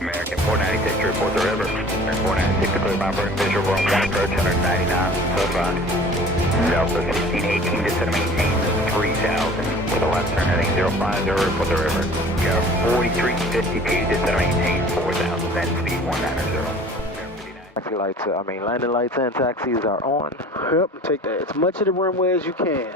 American 496 to report the river. American 496 to clear by burn visual, we're on 1 approach, 199, so far. Delta 1618 to set and maintain 3000 with a left turn heading 050, report the river. Go 4352 to set and maintain 4000, then speed 190. Taxi lights, landing lights and taxis are on. Yep, take that as much of the runway as you can.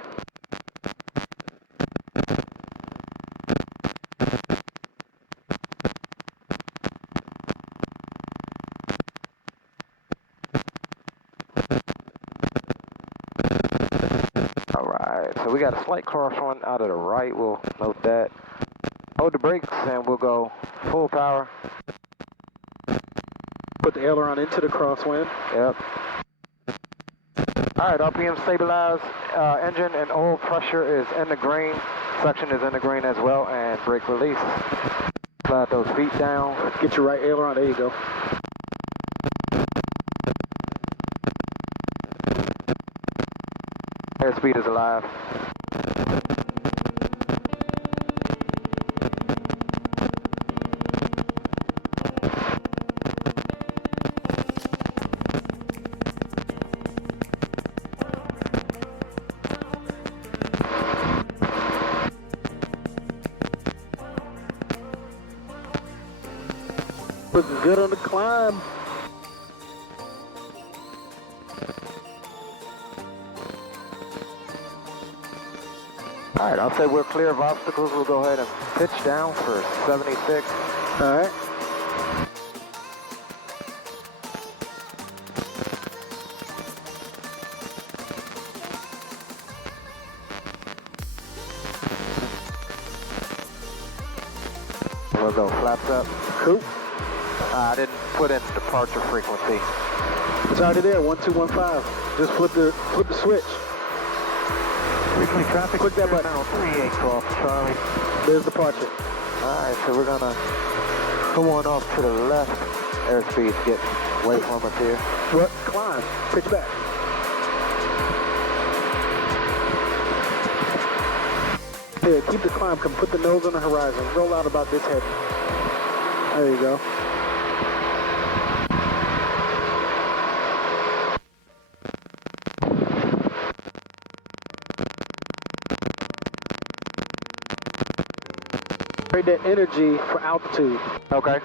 Alright, so we got a slight crosswind out of the right, we'll note that. Hold the brakes and we'll go full power. Put the aileron into the crosswind. Yep. Alright, RPM stabilized, engine and oil pressure is in the green, suction is in the green as well, and brake release. Slide those feet down. Get your right aileron, there you go. Airspeed is alive. Looking good on the climb. Alright, I'll say we're clear of obstacles. We'll go ahead and pitch down for 76. Alright. We'll go flaps up. Cool. I didn't put in departure frequency. It's already there, 1215. Just flip the switch. Frequently traffic. Click that button. Now 38 off Charlie. There's departure. Alright, so we're gonna come on off to the left. Airspeed's getting away from us here. What? Climb. Pitch back. Here, keep the climb. Come put the nose on the horizon. Roll out about this head. There you go. Trade that energy for altitude. Okay.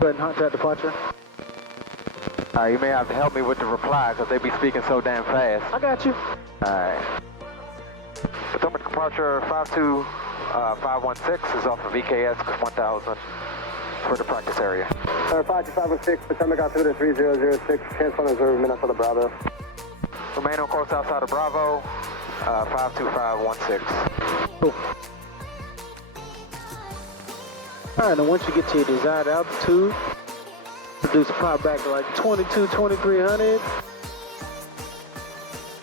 Go ahead and hunt that departure. Alright, you may have to help me with the reply because they be speaking so damn fast. I got you. Alright. Potomac Departure 52516 is off of VKX 1000 for the practice area. 52516, Potomac altimeter 3006, cancel on reserve, Minnesota Bravo. Remain on course outside of Bravo, 52516. Cool. Alright, and once you get to your desired altitude, reduce the power back to like 2300.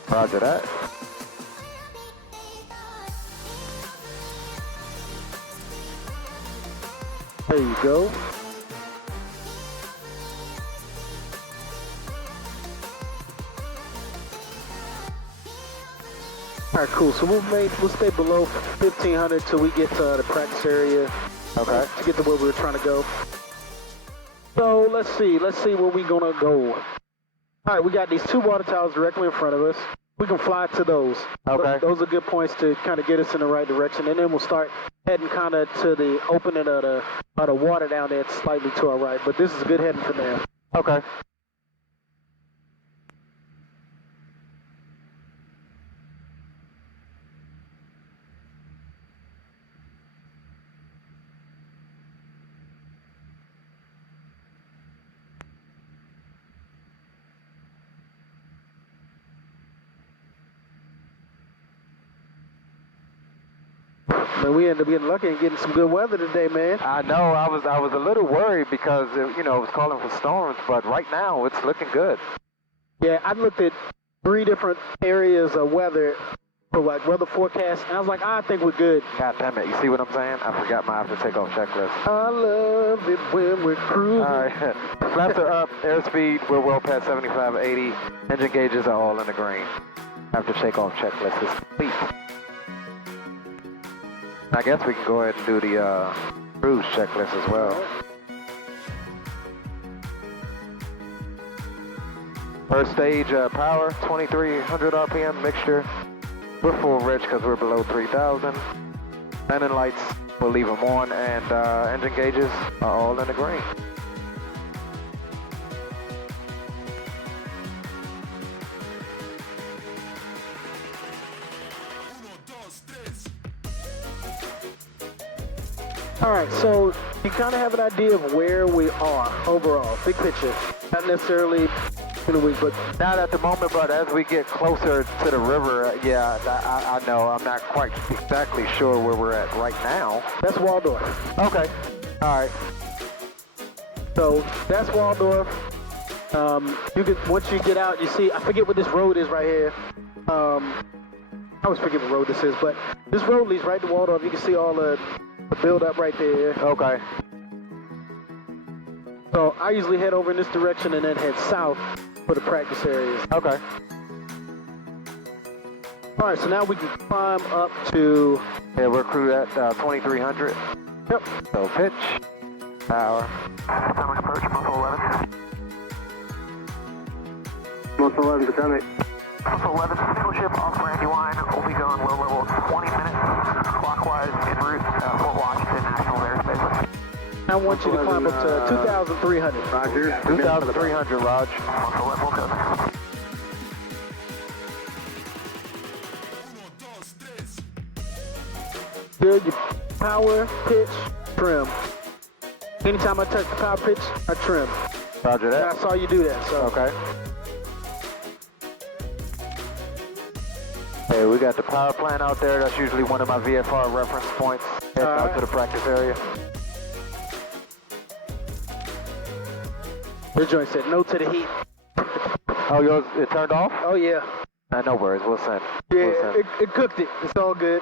Roger that. There you go. Alright, cool. So we'll stay below 1500 till we get to the practice area. Okay. To get to where we were trying to go. So let's see where we're gonna go. Alright, we got these two water towers directly in front of us. We can fly to those. Okay. Those are good points to kind of get us in the right direction, and then we'll start heading kind of to the opening of the water down there. It's slightly to our right, but this is a good heading for now. Okay. Man, we ended up getting lucky and getting some good weather today, man. I know, I was a little worried because, it was calling for storms, but right now it's looking good. Yeah, I looked at 3 different areas of weather for like weather forecast, and I was like, I think we're good. God damn it, you see what I'm saying? I forgot my after takeoff checklist. I love it when we're cruising. All right, flaps are up, airspeed, we're well past 75, 80, engine gauges are all in the green. After takeoff checklist is complete. I guess we can go ahead and do the cruise checklist as well. First stage power, 2300 RPM mixture. We're full rich because we're below 3000. Landing lights, we'll leave them on, and engine gauges are all in the green. All right, so you kind of have an idea of where we are overall, big picture. Not necessarily in a week, but Not at the moment, but as we get closer to the river, yeah, I know. I'm not quite exactly sure where we're at right now. that's Waldorf. Okay. All right. So that's Waldorf. You can, once you get out, you see, I forget what this road is right here. I always forget what road this is, but this road leads right to Waldorf. You can see all the build up right there. Okay. So I usually head over in this direction and then head south for the practice areas. Okay. All right, so now we can climb up to... Yeah, we're crewed at 2300. Yep. So pitch, power. Potomac Approach, Muscle 11. Muscle 11, Potomac. Muscle 11, single ship off Brandywine. We'll be going low level 20 minutes clockwise en route Fort Washington National Airspace. I want you to climb up to 2,300. Roger. 2300, Raj. Muscle 11, will go. Good, you power, pitch, trim. Anytime I touch the power pitch, I trim. Roger And that. I saw you do that, so. Okay. Hey, we got the power plant out there. That's usually one of my VFR reference points. Heading out to the practice area. Your joint said no to the heat. Oh, yours, it turned off? Oh, yeah. No worries. We'll send. Yeah, We'll send. it cooked it. It's all good.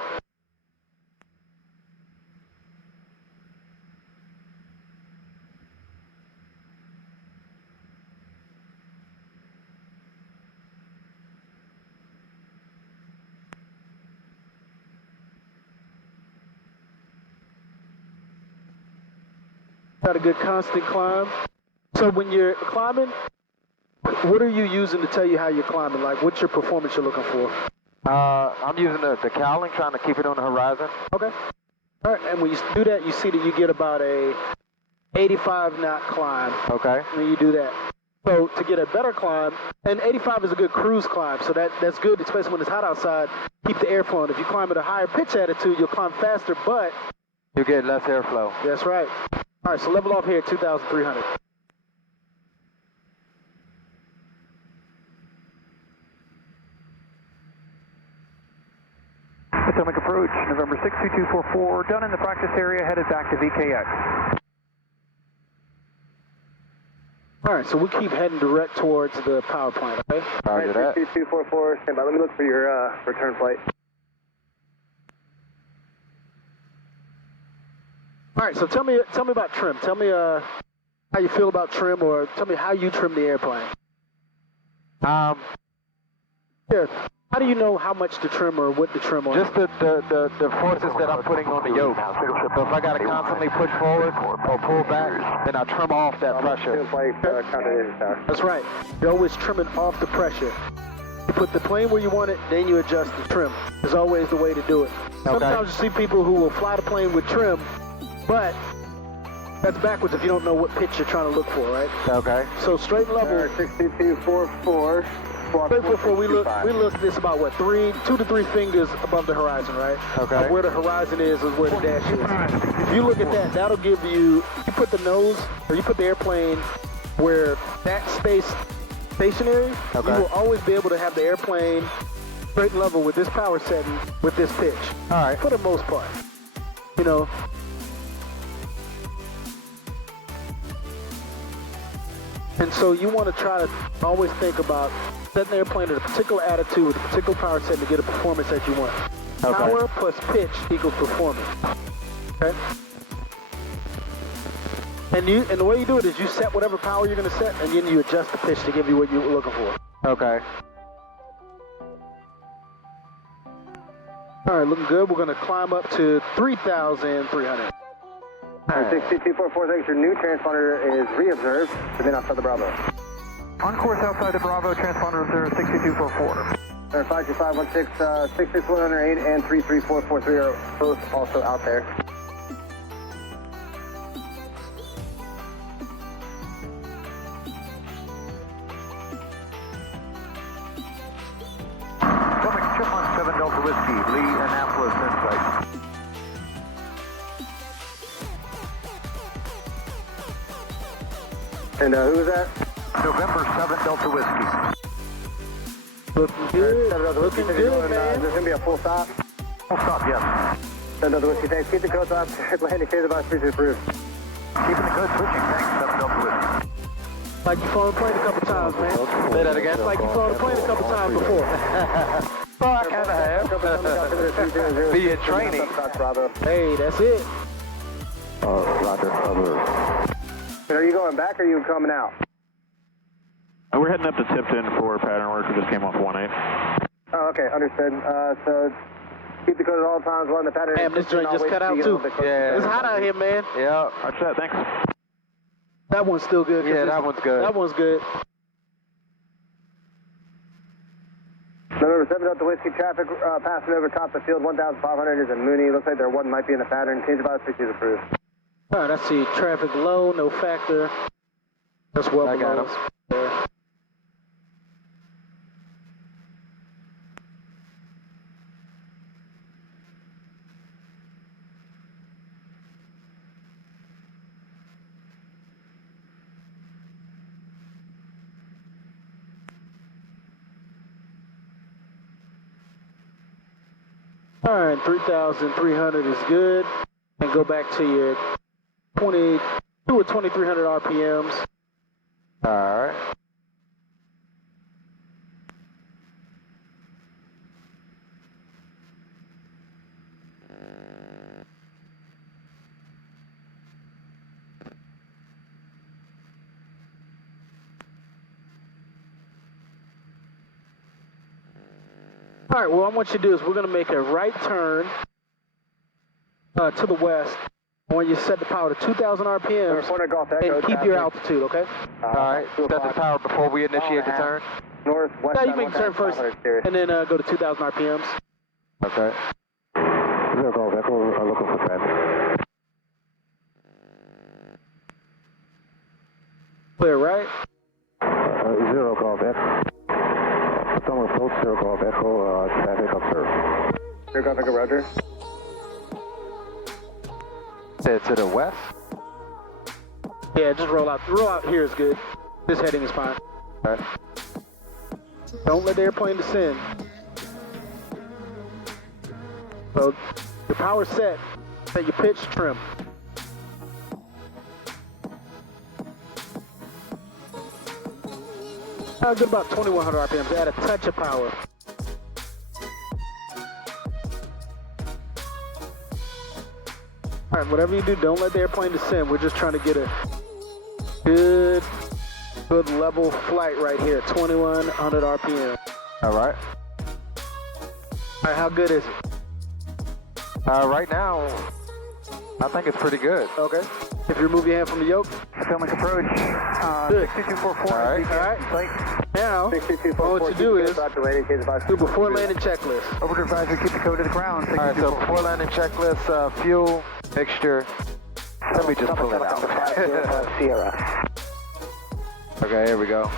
Got a good constant climb. So when you're climbing, what are you using to tell you how you're climbing? Like, what's your performance you're looking for? I'm using the cowling, trying to keep it on the horizon. Okay. All right, and when you do that, you see that you get about a 85 knot climb Okay. when you do that. So to get a better climb, and 85 is a good cruise climb, so that's good, especially when it's hot outside. Keep the air flowing. If you climb at a higher pitch attitude, you'll climb faster, but... You get less airflow. That's right. All right, so level off here at 2,300. Potomac Approach, November 62244, done in the practice area, headed back to VKX. All right, so we keep heading direct towards the power plant, okay? Roger that. 22244, stand by. Let me look for your return flight. All right, so tell me about trim. Tell me how you feel about trim, or tell me how you trim the airplane. Um, Yeah. How do you know how much to trim or what to trim on? just the forces that I'm putting on the yoke. So if I got to constantly push forward or pull back, then I trim off that pressure. That's right. You're always trimming off the pressure. You put the plane where you want it, then you adjust the trim. It's always the way to do it. Sometimes you see people who will fly the plane with trim, but that's backwards if you don't know what pitch you're trying to look for, right? Okay. So straight level. 62244. Straight before we look this about what, 2 to 3 fingers above the horizon, right? Okay. Where the horizon is where the dash is. If you look at that, that'll give you put the nose, or you put the airplane where that space stationary, Okay. you will always be able to have the airplane straight level with this power setting, with this pitch. All right. For the most part, you know. And so you want to try to always think about setting the airplane at a particular attitude with a particular power setting to get a performance that you want. Okay. Power plus pitch equals performance. Okay? And the way you do it is you set whatever power you're going to set, and then you adjust the pitch to give you what you're looking for. Okay. All right, looking good. We're going to climb up to 3,300. 6244, thanks. Your new transponder is re-observed, but then outside the Bravo. On course outside the Bravo, transponder observed 6244. 52516, 66108 and 33443 are both also out there. Potomac Chipmunk 7 Delta Whiskey, Lee Annapolis In Sight. And who was that? November 7 Delta Whiskey. Looking good. Looking good, man. There's going to be a full stop. Full stop, yes. 7 Delta Whiskey, thanks. Keep the codes off. Landing phase about 3 approved. Keeping the good switching, thanks. 7 Delta Whiskey. Like you flown a plane a couple times, man. Say that again. Like you flown a plane a couple times before. Well, I kind of have. Be in training. Hey, that's it. Roger. Are you going back or are you coming out? We're heading up to Tipton for pattern work. We just came off 1-8. Oh, okay, understood. So keep the code at all times. We're on the pattern. Damn, this joint just cut out too. Yeah. It's hot out here, man. Yeah. Roger that, thanks. That one's still good. Yeah, that one's good. That one's good. November 7 Delta Whiskey, traffic passing over top the field, 1,500 is in Mooney. Looks like there one might be in the pattern. Change about 60 is approved. All right, I see traffic low, no factor. That's well I got below him. us there. All right, 3,300 is good. And go back to your 22 or 2,300 RPMs. All right. All right, what I want you to do is we're going to make a right turn to the west. I want you to set the power to 2,000 RPMs and keep your altitude, okay? All right. Set the power before we initiate the turn. Northwest. Yeah, you make the turn first and then go to 2,000 RPMs. Okay. Zero Golf Echo, looking for traffic. Clear, right? Zero Golf Echo. Potomac Approach, Zero Golf Echo, traffic observed. Zero Golf Echo, roger. Said to the west? Yeah, just roll out. Roll out here is good. This heading is fine. All right. Don't let the airplane descend. So, the power set, set your pitch, trim. I'll get about 2,100 RPMs, add a touch of power. All right, whatever you do, don't let the airplane descend. We're just trying to get a good level flight right here, 2,100 RPM. All right. All right, how good is it? Right now, I think it's pretty good. Okay. If you remove your hand from the yoke. Potomac Approach, Good. 6244. All right. All right. Now, what you do is do before landing checklist. Over advisor, keep the code to the ground. All right, so before landing checklist, fuel, mixture. Let me just pull it out. Okay, here we go.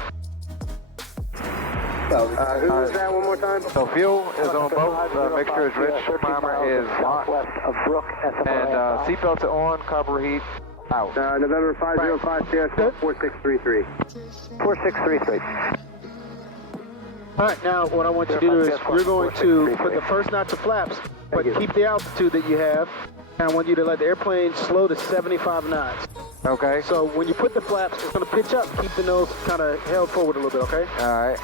Who was that one more time? So fuel is on both, mixture is rich, primer is locked, and seatbelts are on, carburetor heat out. November 505 CS 4633. 4633. All right, now what I want you to do is you're going to put the first notch of flaps, but keep the altitude that you have. And I want you to let the airplane slow to 75 knots. Okay. So when you put the flaps, it's going to pitch up. Keep the nose kind of held forward a little bit, okay? All right.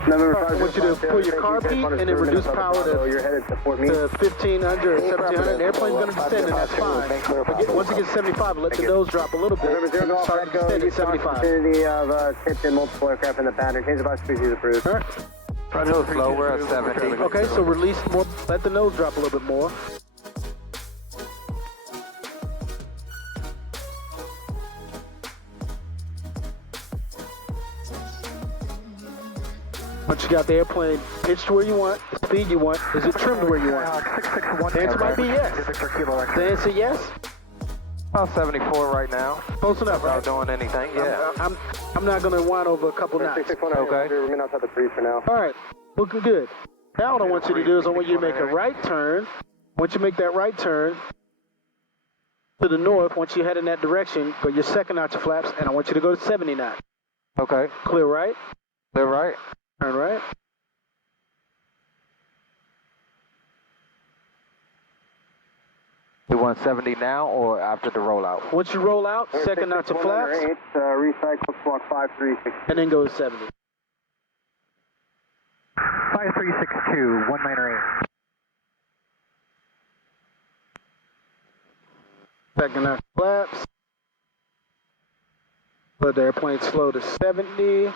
I want you to pull your carb heat and then reduce power to 1,500 or 1,700. The airplane's going to descend, and that's fine. But once it gets 75, let the nose drop a little bit and start to descend at 75. Opportunity of Tipton, multiple aircraft in the pattern. Change about species approved. All right. Probably a little slow, we're at 70. Okay, so release more, let the nose drop a little bit more. Once you got the airplane pitched where you want, the speed you want, is it trimmed where you want? 661. The answer might be yes. The answer yes? About 74 right now. Close enough, right? Without doing anything, yeah. I'm not going to whine over a couple knots. 661, Okay. We're remain outside the breeze for now. All right, looking good. Now what I want you to do is I want you to make a right turn. Once you make that right turn to the north, once you head in that direction, go your second notch of flaps, and I want you to go to 70 knots. Okay. Clear right, They're right. turn right. We want 70 now or after the rollout? Once you roll out, second notch of flaps, Recycle squawk 5362. and then go to 70. 5362, 198. Second notch of flaps. Let the airplane slow to 70.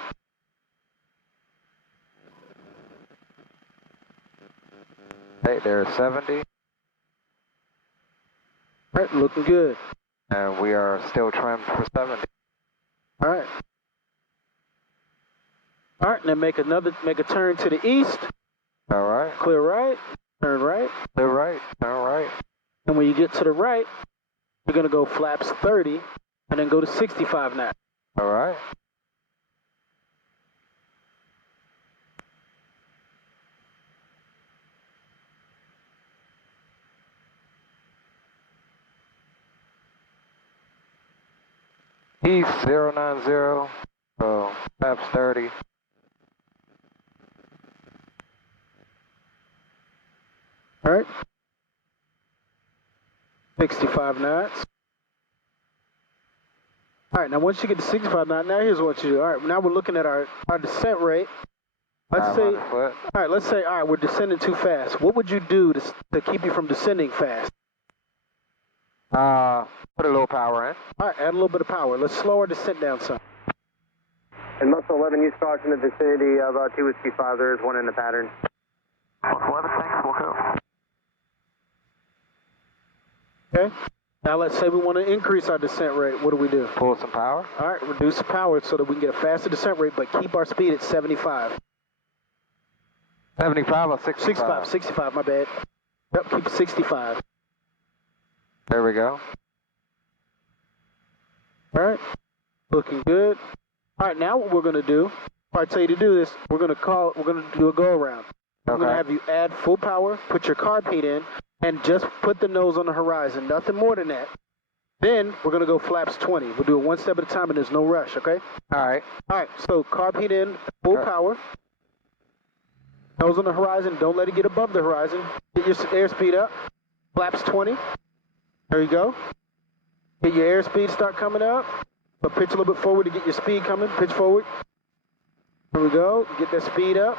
Hey, there's 70. All right, looking good. And we are still trimmed for 70. All right. All right, now make a turn to the east. All right. Clear right, turn right. They're right. All right. And when you get to the right, you're going to go flaps 30 and then go to 65 knots. All right. East 090, so flaps 30. All right. 65 knots. All right, now once you get to 65 knots, now here's what you do. All right, now we're looking at our descent rate. Let's say, 500 foot. all right, let's say, all right, we're descending too fast. What would you do to keep you from descending fast? Put a little power in. All right, add a little bit of power. Let's slow our descent down some. And Muscle 11, use caution in the vicinity of 2 Whiskey 5. There is one in the pattern. 11, thanks, we'll go. Okay. Now let's say we want to increase our descent rate. What do we do? Pull some power. All right, reduce the power so that we can get a faster descent rate, but keep our speed at 75. 75 or 65? 65, my bad. Yep, keep it 65. There we go. All right, looking good. All right, now what we're going to do, if I tell you to do this, we're going to do a go around. I'm going to have you add full power, put your carb heat in, and just put the nose on the horizon, nothing more than that. Then we're going to go flaps 20. We'll do it one step at a time and there's no rush, okay? All right. All right, so carb heat in, full power. Nose on the horizon, don't let it get above the horizon. Get your airspeed up. Flaps 20. There you go. Get your airspeed start coming up. So pitch a little bit forward to get your speed coming. Pitch forward. There we go. Get that speed up.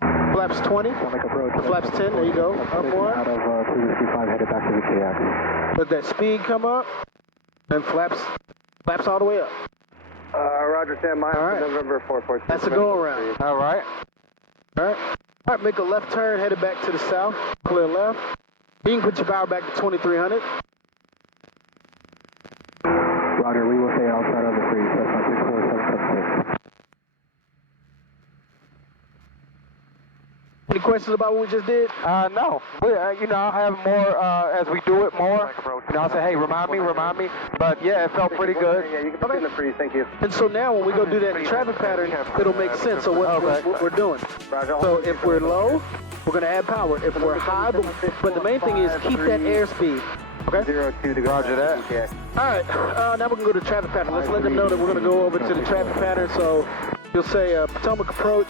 Flaps 20. Flaps 10. There you go. Up one. Out of 2 Whiskey 5, headed back to VKX. Let that speed come up. And flaps all the way up. Roger, Sam, mile All right. November 442. That's a go around. All right. All right. All right, make a left turn, headed back to the south. Clear left. You can put your power back to 2300. Roger, we will stay outside of the freeze. That's 64776. Any questions about what we just did? No. We, I'll have more as we do it more. I'll say, hey, remind me. But yeah, it felt pretty good. Yeah, you can put it in the freeze, thank you. And so now when we go do that in traffic pattern, it'll make sense of what we're doing. Roger. So if we're low, we're going to add power. If we're high, but the main thing is keep that airspeed. Okay? 02 to go. Roger that. Yeah. All right, now we can go to traffic pattern. Let's let them know that we're going to go over to the traffic pattern. So you'll say Potomac Approach,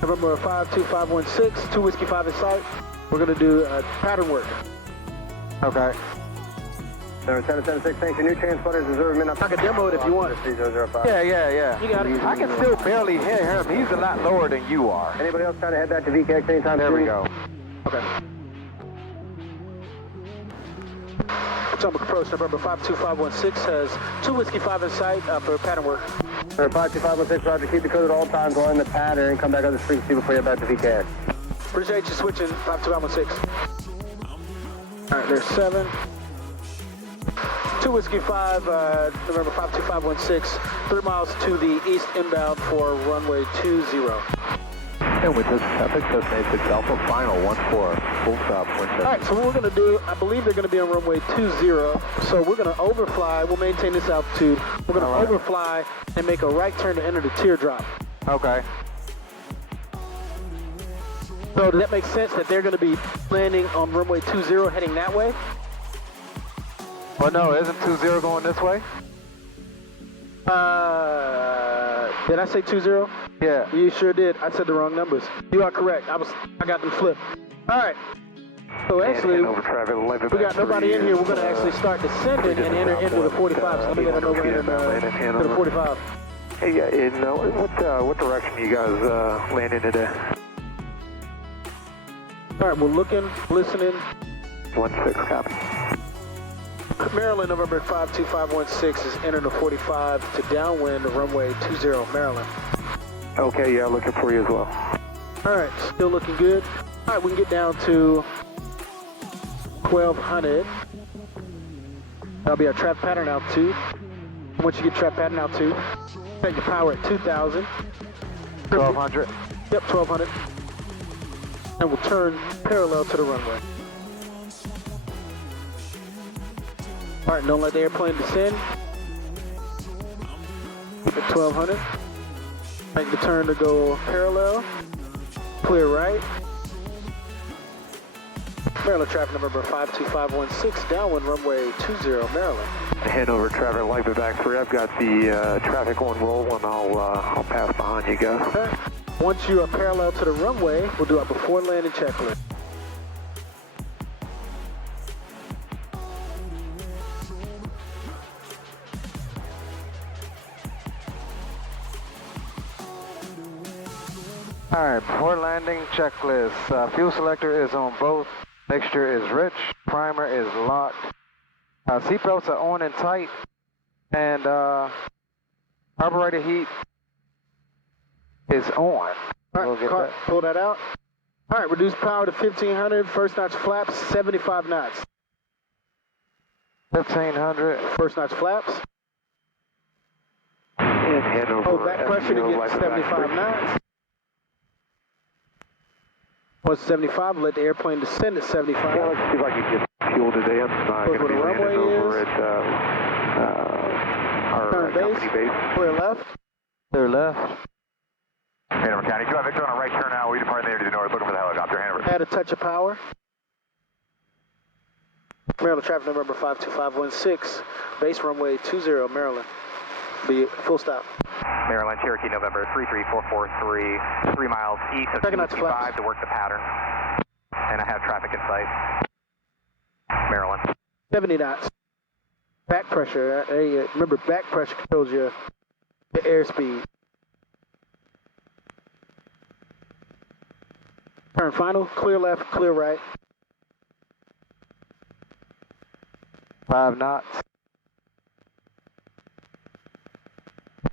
November 52516, 2 Whiskey 5 in sight. We're going to do pattern work. Okay. Number 776, thanks. Your new transponders reserve minute. I can demo it if you want it. 3005. Yeah. You got it. I can still barely hear him. He's a lot lower than you are. Anybody else trying to head back to VKX anytime There soon? we go. Okay. Potomac Approach, November 52516 has 2 Whiskey 5 in sight for pattern work. 52516, Roger. Keep the code at all times while in the pattern. Come back on the frequency before you're about to VKX. Appreciate you switching, 52516. All right, there's 7. 2 Whiskey 5, November 52516, 3 miles to the east inbound for runway 20. And with this traffic, Cessna 6 Alpha, final 14, full stop, Winchester. All right, so what we're going to do, I believe they're going to be on runway 20, so we're going to overfly, we'll maintain this altitude, we're going to overfly and make a right turn to enter the teardrop. Okay. So does that make sense that they're going to be landing on runway 20 heading that way? Well, no, isn't 20 going this way? Did I say 20? Yeah. You sure did. I said the wrong numbers. You are correct. I got them flipped. All right. So actually, we got nobody in here. We're going to actually start descending and enter into the 45. So let me let them know we're entering into the 45. Hey, what direction you guys landing today? All right, we're looking, listening. 16, copy. Maryland, November 52516 is entering the 45 to downwind runway 20, Maryland. Okay, yeah, looking for you as well. All right, still looking good. All right, we can get down to 1200. That'll be our trap pattern altitude. Once you get trap pattern altitude, set your power at 2000. 1200. Yep, 1200. And we'll turn parallel to the runway. All right, don't let the airplane descend. Keep it 1200. Make the turn to go parallel. Clear right. Maryland traffic November 52516, downwind runway 20, Maryland. Hanover traffic, light me back 3. I've got the traffic on roll, and I'll pass behind you guys. Okay. Once you are parallel to the runway, we'll do our before landing checklist. All right, before landing checklist. Fuel selector is on both. Mixture is rich. Primer is locked. Seatbelts are on and tight. And carburetor heat is on. All right, pull that out. All right, reduce power to 1500. First notch flaps, 75 knots. 1500. First notch flaps. And Hanover. Hold back pressure to get 75 knots. Once 75, let the airplane descend at 75. Yeah, let's see if I can get fuel today. I'm going to be landing over at our company base. Clear left. Clear left. Hanover County, 2 Victor on a right turn now. We depart there to the north, looking for the helicopter. Hanover. Add a touch of power. Maryland traffic November 52516, base runway 20, Maryland. Be full stop. Maryland, Cherokee, November 33443, 3 miles east of 255 to work the pattern. And I have traffic in sight. Maryland. 70 knots. Back pressure. Remember, back pressure controls your airspeed. Turn final. Clear left, clear right. 5 knots.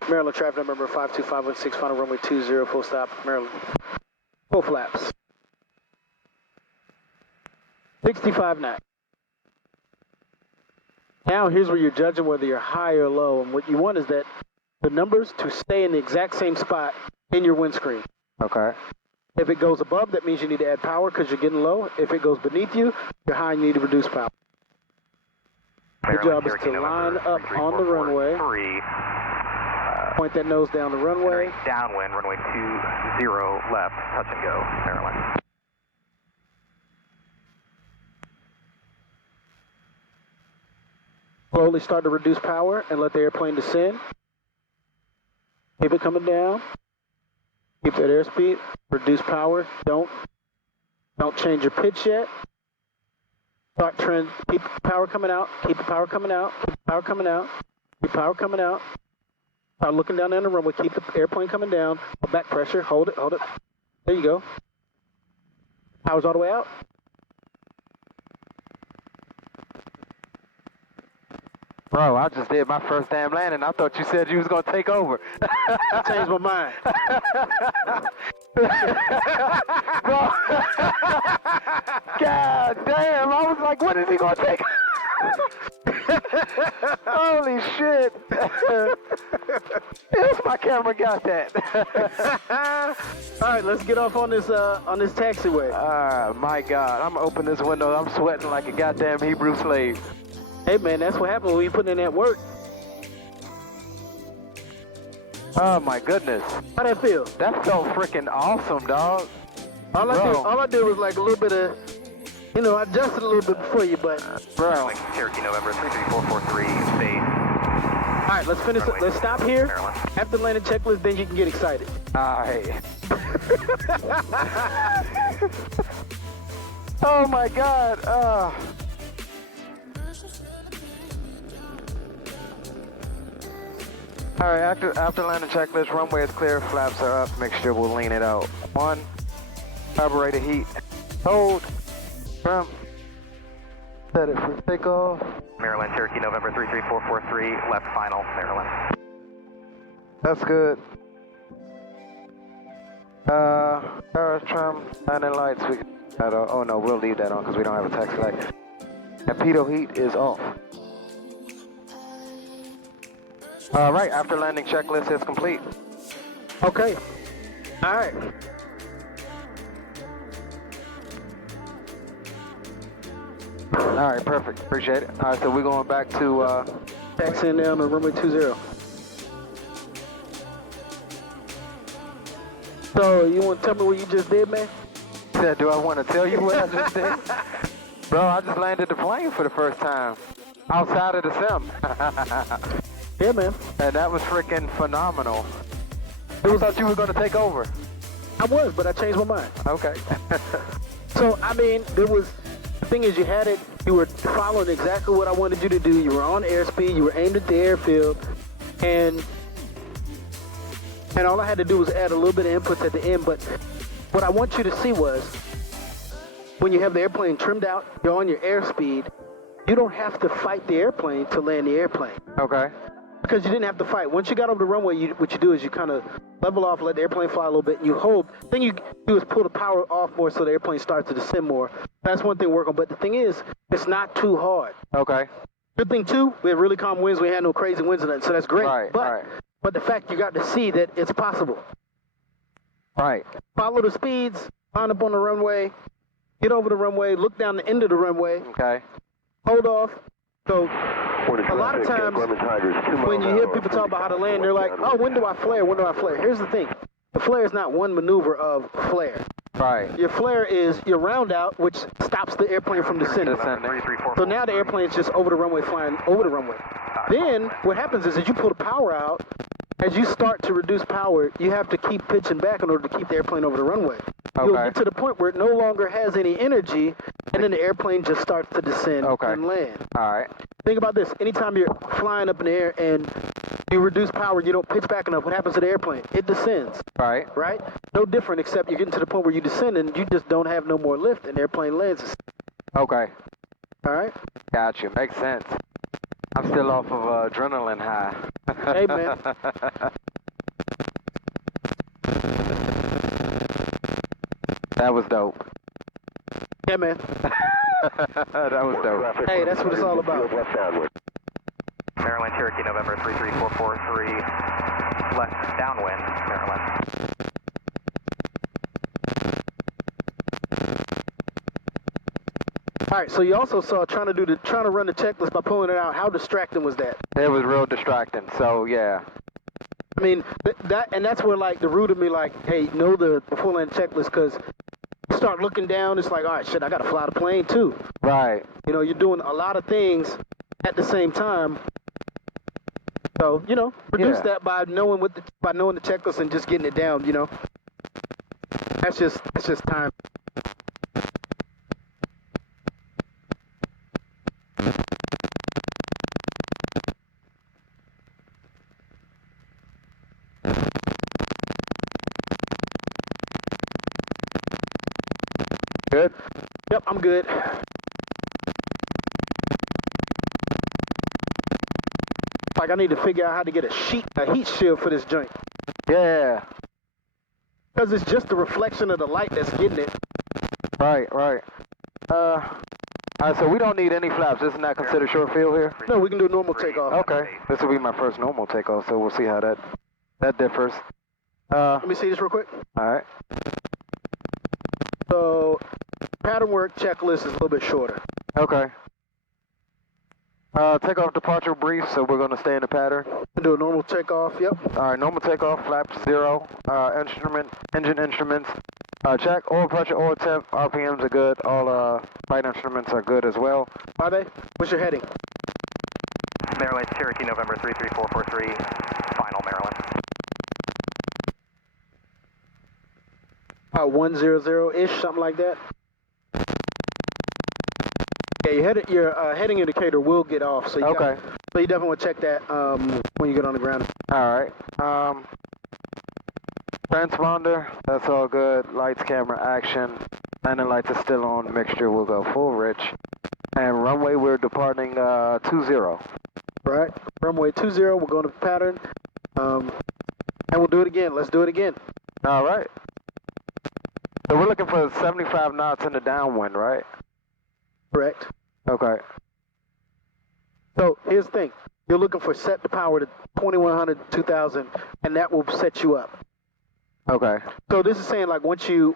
Maryland traffic number 52516, final runway 20, full stop, Maryland. Full flaps. 65 knots. Now here's where you're judging whether you're high or low, and what you want is that the numbers to stay in the exact same spot in your windscreen. Okay. If it goes above, that means you need to add power because you're getting low. If it goes beneath you, you're high and you need to reduce power. Your job is to line up on the runway. Point that nose down the runway. Downwind, runway 20 left, touch and go, Maryland. Slowly start to reduce power and let the airplane descend. Keep it coming down. Keep that airspeed. Reduce power. Don't change your pitch yet. Start trend. Keep power coming out. Keep the power coming out. Keep power coming out. Keep power coming out. Start looking down the runway. Keep the airplane coming down. Back pressure. Hold it. Hold it. There you go. Power's all the way out. Bro, I just did my first damn landing. I thought you said you was gonna take over. I changed my mind. Bro. God damn, I was like, when is he gonna take? Holy shit. Yes, my camera got that. All right, let's get off on this taxiway. My God, I'm opening this window. I'm sweating like a goddamn Hebrew slave. Hey man, that's what happens when you put in that work. Oh my goodness. How'd that feel? That felt freaking awesome, dog. All I did was like a little bit of, I adjusted a little bit before you, but. Bro. Cherokee November 33443, safe. All right, let's finish. Let's stop here. Maryland. After the landing checklist, then you can get excited. Alright. Oh my God. Alright, after landing checklist, runway is clear, flaps are up, mixture will lean it out. 1, carburetor heat, hold, trim, set it for takeoff. Maryland, Cherokee November 33443, left final, Maryland. That's good. Power trim, landing lights, oh no, we'll leave that on because we don't have a taxi light. And pitot heat is off. Alright, after landing checklist is complete. Okay. All right. Alright, perfect. Appreciate it. Alright, so we're going back to Taxiing down to runway 20. So, you want to tell me what you just did, man? said, do I want to tell you what I just did? Bro, I just landed the plane for the first time. Outside of the sim. Yeah, man. And that was freaking phenomenal. Who thought you were going to take over? I was, but I changed my mind. Okay. So, I mean, the thing is, you had it, you were following exactly what I wanted you to do. You were on airspeed, you were aimed at the airfield, and all I had to do was add a little bit of inputs at the end. But what I want you to see was, when you have the airplane trimmed out, you're on your airspeed, you don't have to fight the airplane to land the airplane. Okay. Because you didn't have to fight. Once you got over the runway, what you do is you kind of level off, let the airplane fly a little bit, and you hold. Thing you do is pull the power off more so the airplane starts to descend more. That's one thing to work on. But the thing is, it's not too hard. Okay. Good thing, too, we had really calm winds. We had no crazy winds in it, so that's great. Right, right. But the fact you got to see that it's possible. Right. Follow the speeds, line up on the runway, get over the runway, look down the end of the runway. Okay. Hold off. So a lot of times when you hear people talk about how to land, they're like, oh, when do I flare? When do I flare? Here's the thing. The flare is not one maneuver of flare. Right. Your flare is your round out, which stops the airplane from descending. So now the airplane is just over the runway, flying over the runway. Then what happens is as you pull the power out, as you start to reduce power, you have to keep pitching back in order to keep the airplane over the runway. Okay. You'll get to the point where it no longer has any energy, and then the airplane just starts to descend and land. All right. Think about this. Anytime you're flying up in the air and you reduce power, you don't pitch back enough, what happens to the airplane? It descends. Right. Right? No different, except you're getting to the point where you descend and you just don't have no more lift, and the airplane lands. Okay. All right? Gotcha. Makes sense. I'm still off of adrenaline high. Hey, man. That was dope. Yeah, man. That was dope. Hey, that's what it's all about. Maryland, Cherokee, November 33443, left downwind, Maryland. All right, so you also saw trying to run the checklist by pulling it out. How distracting was that? It was real distracting. So yeah. I mean, that's where like the root of me like, hey, know the full land checklist, because you start looking down, it's like, all right, shit, I got to fly the plane too. Right. You know, you're doing a lot of things at the same time. So reduce that by knowing the checklist and just getting it down. That's just time. Good? Yep, I'm good. Like I need to figure out how to get a heat shield for this joint. Yeah. Because it's just the reflection of the light that's getting it. Right. All right, so we don't need any flaps. Isn't that considered short field here? No, we can do a normal takeoff. Okay. This will be my first normal takeoff, so we'll see how that differs. Let me see this real quick. All right. So, pattern work checklist is a little bit shorter. Okay. Takeoff departure brief, so we're going to stay in the pattern. Do a normal takeoff, yep. All right, normal takeoff, flaps 0, engine instruments, check, oil pressure, oil temp, RPMs are good, all flight instruments are good as well. Are they? What's your heading? Maryland, Cherokee, November 33443, final Maryland. 100-ish, something like that. Yeah, your heading indicator will get off, so you definitely want to check that when you get on the ground. All right. Transponder, that's all good. Lights, camera, action. Landing lights are still on. Mixture will go full rich. And runway, we're departing 20. Right. Runway 20, we're going to pattern. And we'll do it again. Let's do it again. All right. So we're looking for 75 knots in the downwind, right? Correct. Okay. So here's the thing. You're looking for set the power to 2100, 2000, and that will set you up. Okay. So this is saying like once you're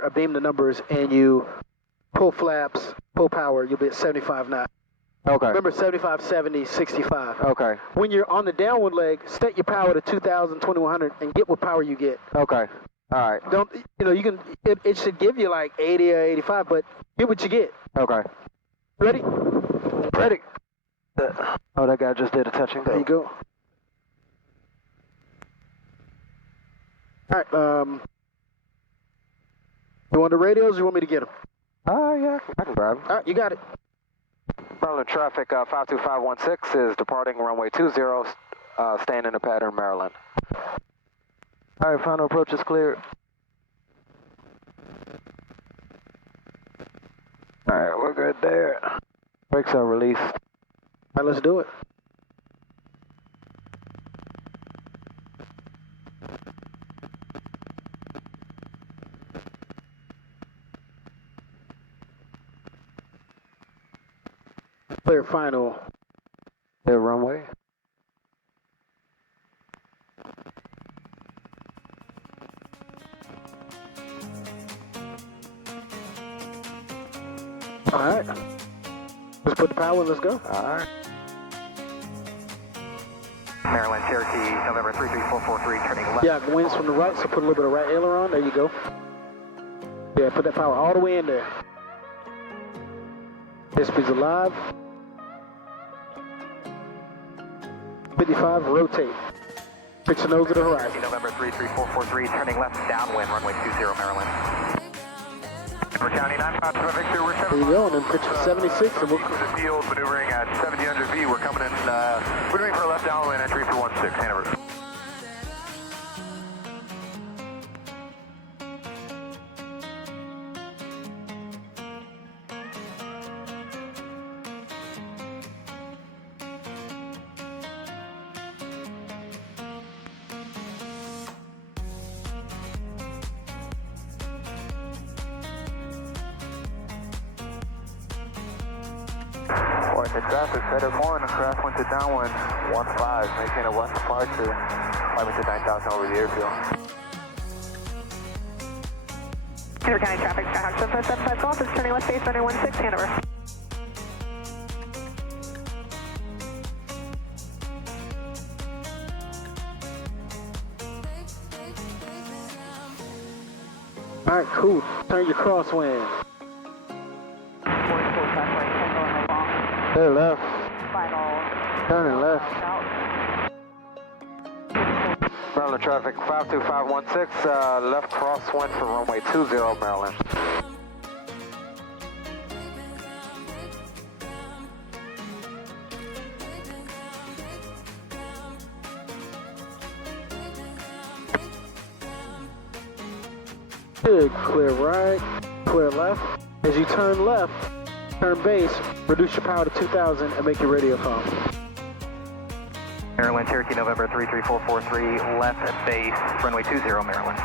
abeam the numbers and you pull flaps, pull power, you'll be at 75 knots. Okay. Remember 75, 70, 65. Okay. When you're on the downwind leg, set your power to 2000, 2100, and get what power you get. Okay. All right. Don't you can it should give you like 80 or 85, but get what you get. Okay. Ready? Ready. Oh, that guy just did a touch and go. There you go. All right. You want the radios or you want me to get them? Yeah, I can grab them. All right, you got it. Maryland traffic 52516 is departing runway 20, staying in the pattern, Maryland. All right, final approach is cleared. All right, we're good there. Brakes are released. All right, let's do it. Clear final. Clear runway. All right. Let's put the power in. Let's go. All right. Maryland, Cherokee, November 33443, turning left. Yeah, winds from the right, so put a little bit of right aileron. There you go. Yeah, put that power all the way in there. Airspeed's alive. 55, rotate. Pitch the nose to the horizon. November 33443, turning left, downwind, runway 20, Maryland. We're counting 9 knots from Victor. We're There you go, and then pitch for 76, and we'll the field maneuvering at 1700 feet. We're coming in, maneuvering for a left downwind at 3416, Hanover. The traffic, FedEx 1, craft went to downwind 15, making a west departure, climbing to 9,000 over the airfield. Hanover County traffic, Skyhawk 7575 Golf is turning left base, runway 16, Hanover. All right, cool. Turn your crosswind. Clear left. Final. Turning left. Maryland traffic 52516, left crosswind for runway 20, Maryland. Good. Clear right, clear left. As you turn left, turn base, reduce your power to 2000 and make your radio phone. Maryland, Cherokee, November 33443, left at base, runway 20, Maryland.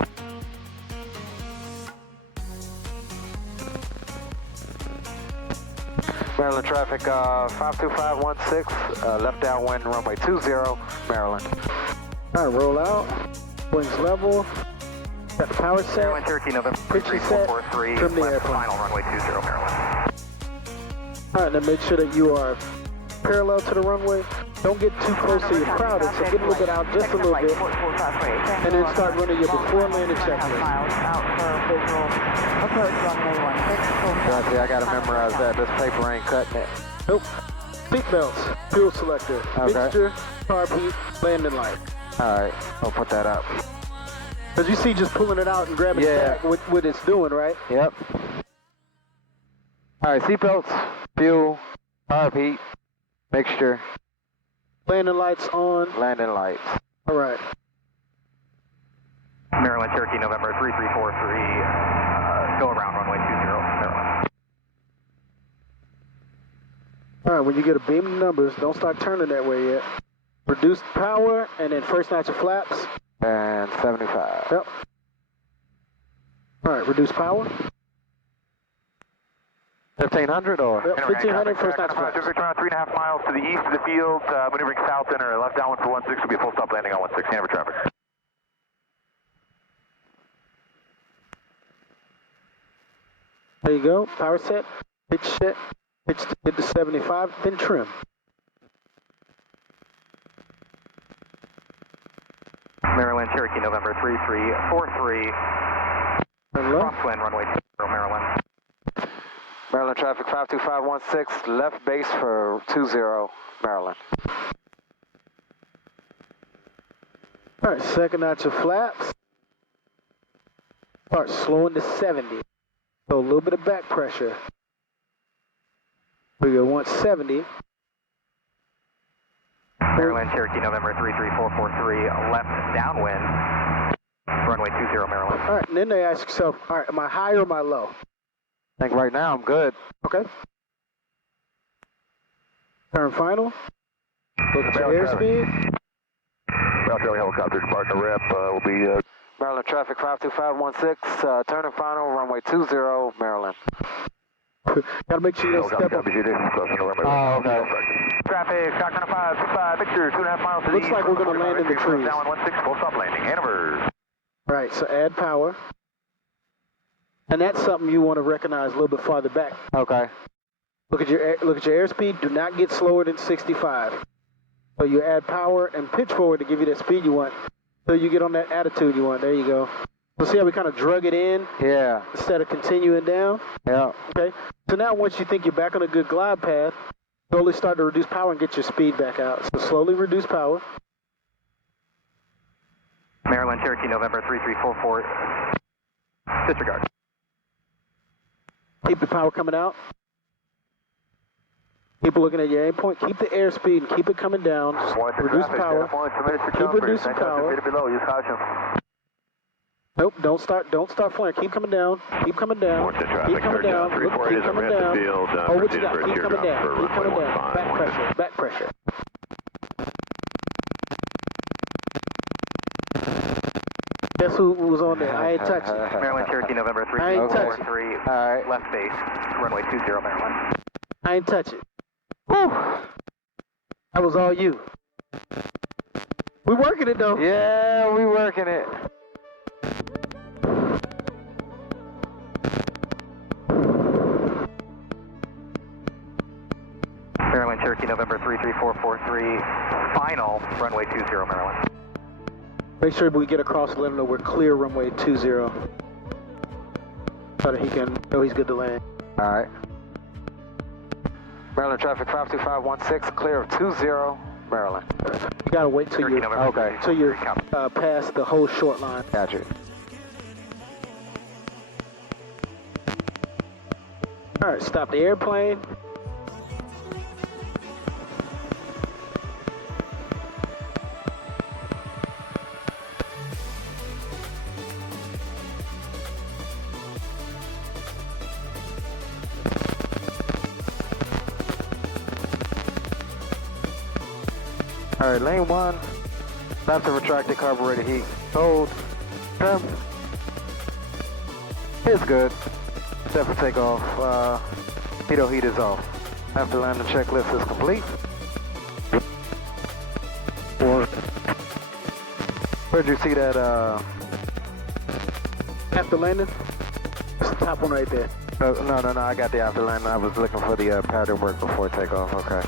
Maryland traffic, 52516, left downwind, runway 20, Maryland. All right, roll out. Wings level. Got the power set. Maryland, Cherokee, November Pitch is set. 33443, Trim the left airplane. final, runway 20, Maryland. All right, now make sure that you are parallel to the runway. Don't get too close to your crowded, so get a little bit out just a little bit. And then start running your before landing checklist. Gotcha, I gotta memorize that. This paper ain't cutting it. Nope. Seat belts, fuel selector, Okay. mixture, carb heat, landing light. Alright, I'll put that up. Because you see just pulling it out and grabbing it back, what it's doing, right? Yep. Alright, seatbelts, fuel, carb heat, mixture, Landing lights on. landing lights. All right. Maryland, Cherokee, November 3343, go around runway 20, Maryland. All right, when you get a beam of numbers, don't start turning that way yet. Reduce power, and then first notch of flaps. And 75. Yep. All right, reduce power. 1500 or? Yep, 1500, first notch of flaps. 3.5 miles to the east of the field, maneuvering south center, left downwind for 16, will be a full stop landing on 16, Amber traffic. There you go, power set, pitch set, pitch to get to 75, then trim. Maryland, Cherokee, November 3343, Hello. crosswind runway 20, Maryland. Maryland traffic 52516, left base for 20, Maryland. All right, second notch of flaps. Start slowing to 70. So a little bit of back pressure. We go 170. Maryland, Cherokee, November 33443, left downwind, runway 20, Maryland. All right, and then they ask yourself, all right, am I high or am I low? I think right now I'm good. Okay. Turn final. Look at your airspeed. South Delhi helicopter departing rep will be Maryland traffic 52516, turning final, runway 20, Maryland. Gotta make sure you don't step up. Oh, okay. traffic, Shotgun 525, Victor, 2.5 miles to the Looks east. like we're gonna land in the trees. Downwind 16, full stop landing, Hanover. Right, so add power. And that's something you want to recognize a little bit farther back. Okay. Look at your airspeed. Do not get slower than 65. So you add power and pitch forward to give you that speed you want. So you get on that attitude you want. There you go. So see how we kind of drug it in Yeah. instead of continuing down? Yeah. Okay. So now once you think you're back on a good glide path, slowly start to reduce power and get your speed back out. So slowly reduce power. Maryland, Cherokee, November 3344, disregard. Keep the power coming out. Keep looking at your aim point. Keep the airspeed and keep it coming down. Just reduce power. Keep reducing power. Below, use caution. Nope, don't start flaring. Keep coming down. Keep coming down. Keep coming down. Look, keep coming down. Oh, what you got? Keep coming down. Keep coming down. Back pressure. Back pressure. Guess who was on there? I ain't touching. Maryland, Cherokee, November I ain't touching. 3343, All right. left base, runway 20, Maryland. I ain't touching. Whew. That was all you. We working it though. Yeah, we working it. Maryland, Cherokee, November 33443, final, runway 20, Maryland. Make sure we get across and let him know we're clear runway 20. So that he can know he's good to land. All right. Maryland traffic 52516, clear of 20, Maryland. You gotta wait till Cherokee, you November Okay. till you're past the whole short line. Gotcha. All right, stop the airplane. All right, lane 1. That's a retracted carburetor heat. Hold. Trim. It's good. Set for takeoff. Pitot heat is off. After landing checklist is complete. Where'd you see that? After landing? It's the top one right there. No, I got the after landing. I was looking for the pattern work before takeoff. Okay.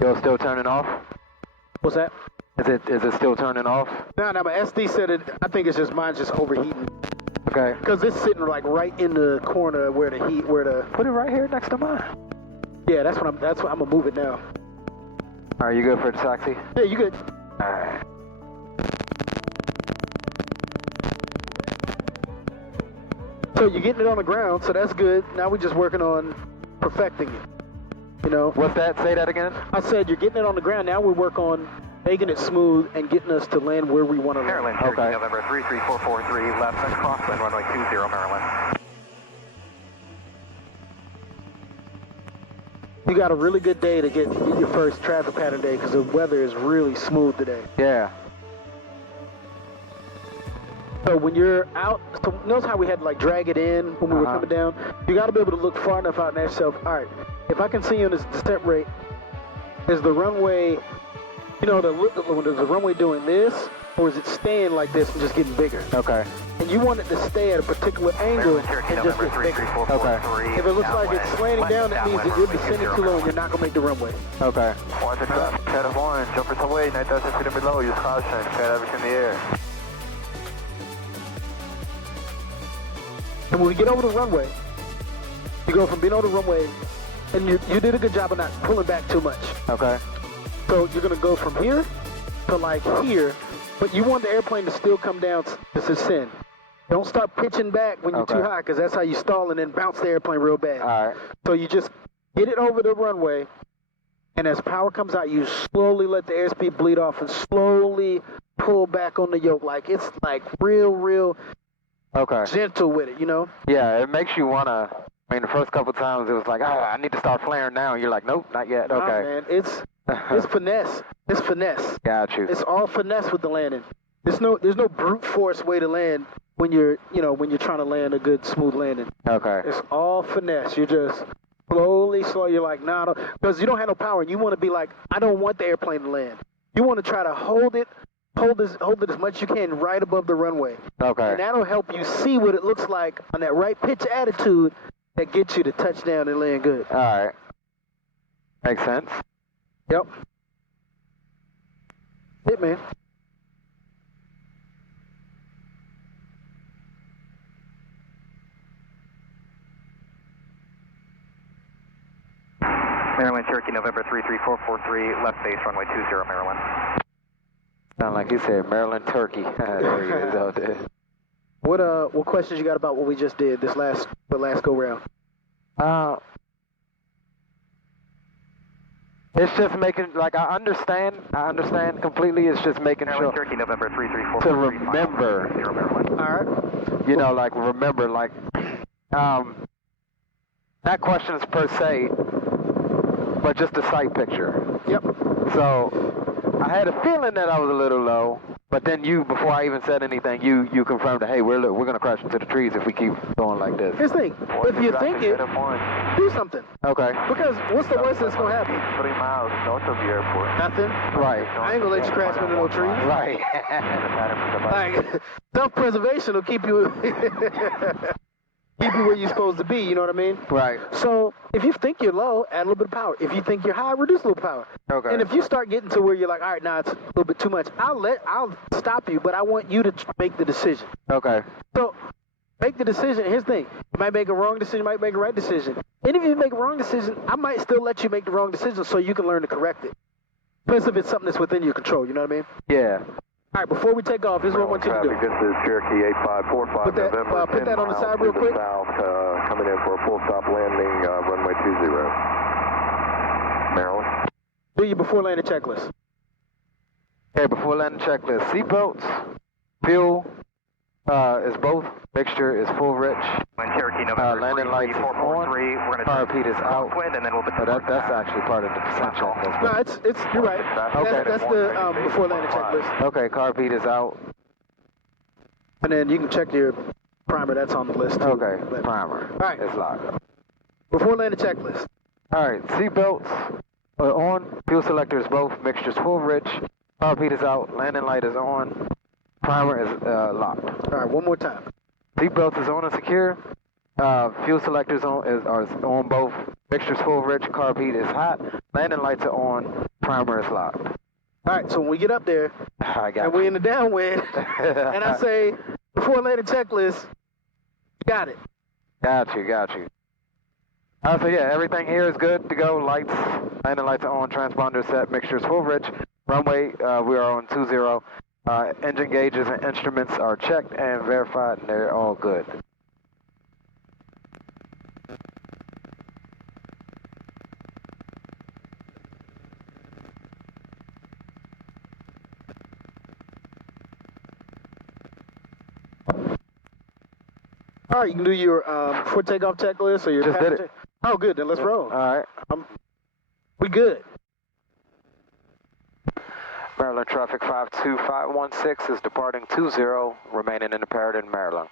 You're still turning off? What's that? Is it still turning off? No, my SD said it. I think it's just mine's just overheating. Okay. Because it's sitting like right in the corner where the heat, where the. Put it right here next to mine. Yeah, that's what I'm gonna move it now. Are you good for the taxi? Yeah, you good. All right. So you're getting it on the ground, so that's good. Now we're just working on perfecting it. You know. What's that? Say that again. I said you're getting it on the ground. Now we work on making it smooth and getting us to land where we want to land. Maryland, Cherokee, November 33443, left and crosswind, runway 20, Maryland. You got a really good day to get your first traffic pattern day because the weather is really smooth today. Yeah. So when you're out, so notice how we had to like drag it in when we were coming down? You got to be able to look far enough out and ask yourself, all right, if I can see on this descent rate, is the runway, you know, is the runway doing this, or is it staying like this and just getting bigger? Okay. And you want it to stay at a particular angle and just get bigger. Okay. If it looks like it's slanting down, that means that you're descending too low and you're not going to make the runway. Okay. Watch the traffic, head of 1, jumpers away, 9,000 feet and below, use caution, got everything in the air. And when we get over the runway, you go from being on the runway, and you did a good job of not pulling back too much. Okay. So you're going to go from here to like here, but you want the airplane to still come down to descend. Don't start pitching back when you're too high, because that's how you stall and then bounce the airplane real bad. All right. So you just get it over the runway, and as power comes out, you slowly let the airspeed bleed off and slowly pull back on the yoke. Like it's like real gentle with it, you know? Yeah, it makes you want to, I mean, the first couple times it was like, I need to start flaring now. And you're like, nope, not yet. Okay. Nah, man, it's finesse. It's finesse. Got you. It's all finesse with the landing. There's no brute force way to land when you're trying to land a good smooth landing. Okay. It's all finesse. You're just slow. You're like, nah, because you don't have no power. And you want to be like, I don't want the airplane to land. You want to try to hold it as much as you can right above the runway. Okay. And that'll help you see what it looks like on that right pitch attitude that gets you to touchdown and land good. All right. Makes sense. Yep. It, man. Maryland, Cherokee, November 33443, left base, runway 20, Maryland. Sound like he said Maryland Turkey. There he is out there. What questions you got about what we just did the last go round? It's just making, like, I understand completely. It's just making Maryland, sure Cherokee, November 33443, to remember. 20, Maryland. All right. You know, like, remember, like, not questions per se, but just a sight picture. Yep. So I had a feeling that I was a little low, but then before I even said anything, you confirmed that, hey, we're going to crash into the trees if we keep going like this. Here's the thing. If you think it, do something. Okay. Because what's the worst that's going to happen? 3 miles north of the airport. Nothing. Right. I ain't going to let you crash into no trees. Right. Like, self-preservation will keep you where you're supposed to be, you know what I mean? Right. So if you think you're low, add a little bit of power. If you think you're high, reduce a little power. Okay. And if you start getting to where you're like, all right, now it's a little bit too much, I'll stop you, but I want you to make the decision. Okay. So make the decision. Here's the thing. You might make a wrong decision, you might make a right decision. And if you make a wrong decision, I might still let you make the wrong decision so you can learn to correct it. Plus if it's something that's within your control, you know what I mean? Yeah. All right, before we take off, here's what I want you to do. This is Cherokee 8545, November. Put that on the side real quick. South, coming in for a full stop landing, runway 20. Maryland. Do your before landing checklist. Okay, before landing checklist, seatbelts, fuel is both, mixture is full rich. Cherokee November landing lights is on. 443. We're going to Power Pete is out. wind, and then we'll That's actually part of the descent checklist. No, it's you're right. Okay. That's the before landing checklist. Okay, car Pete is out. And then you can check your primer. That's on the list too. Okay, But, primer. all right. It's locked. Before landing checklist. All right, seatbelts are on. Fuel selector is both. Mixture's full rich. Power Pete is out. Landing light is on. Primer is locked. All right, one more time. Seatbelt is on and secure. Fuel selector is on both. Mixture's full rich. Car Pete is hot. Landing lights are on. Primer is locked. All right, so when we get up there I got and we in the downwind, and I say before landing checklist, you got it. Got you. So yeah, everything here is good to go. Lights, landing lights are on. Transponder set. Mixture's full rich. Runway, we are on 20. Engine gauges and instruments are checked and verified, and they're all good. All right, you can do your before takeoff checklist or your Just did it. Oh, good. Then let's roll. All right. We good. Maryland traffic 52516 is departing 20, remaining in the Paradin, Maryland.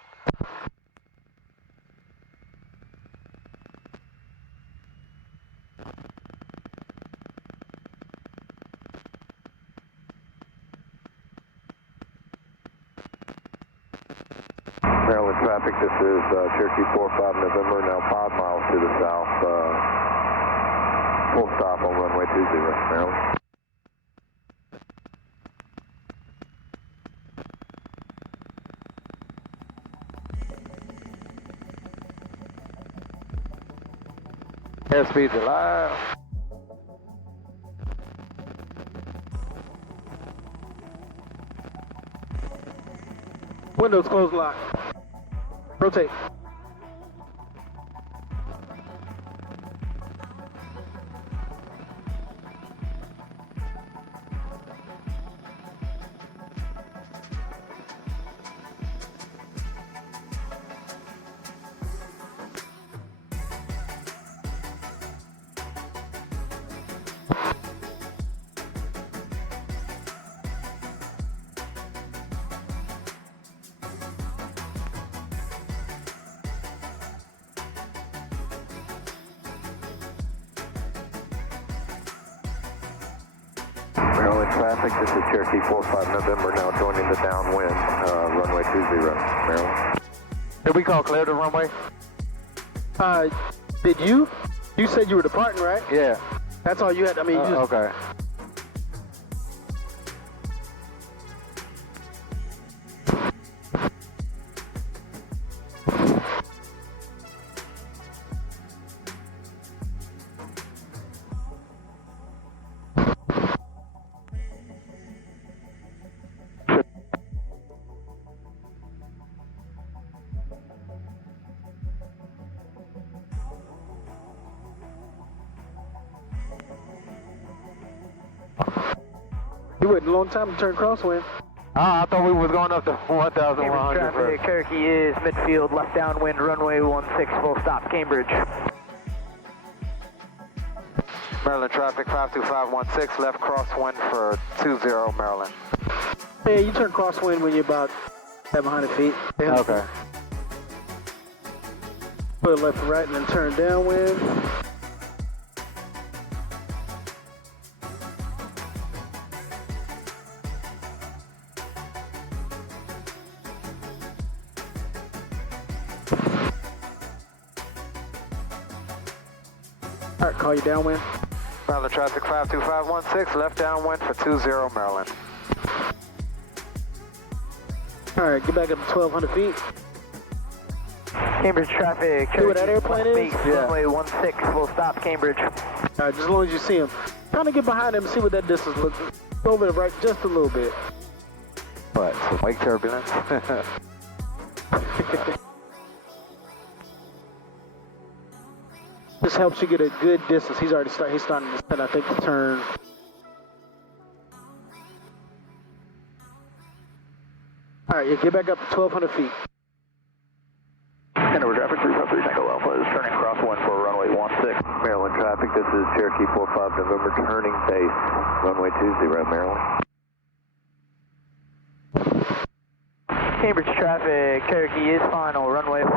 Maryland traffic, this is Cherokee 45 November, now 5 miles to the south. Full stop on runway 20, Maryland. Airspeed's alive. Windows closed lock. Rotate. Maryland traffic, this is Cherokee 45 November, now joining the downwind, runway 20, Maryland. Did we call clear the runway? Did you? You said you were departing, right? Yeah. That's all you had. I mean, you just, okay. you waited a long time to turn crosswind. I thought we was going up to 1,100 traffic, first. Cherokee is midfield, left downwind, runway 16, full stop, Cambridge. Maryland traffic 52516, left crosswind for 20, Maryland. Yeah, you turn crosswind when you're about 700 feet. Yeah. Okay. Put it left and right and then turn downwind. All right, call you downwind. Maryland traffic 52516, left downwind for 20, Maryland. All right, get back up to 1,200 feet. Cambridge traffic, See where that airplane is? Yeah. runway 16, full stop, Cambridge. All right, just as long as you see him. Trying to get behind him and see what that distance looks like. Go over to the right just a little bit. But some wake turbulence. This helps you get a good distance. He's starting to set, I think, the turn. All right, yeah, get back up to 1,200 feet. And over traffic 3 Runway 20, Maryland. Cambridge traffic, Cherokee is final, runway 16,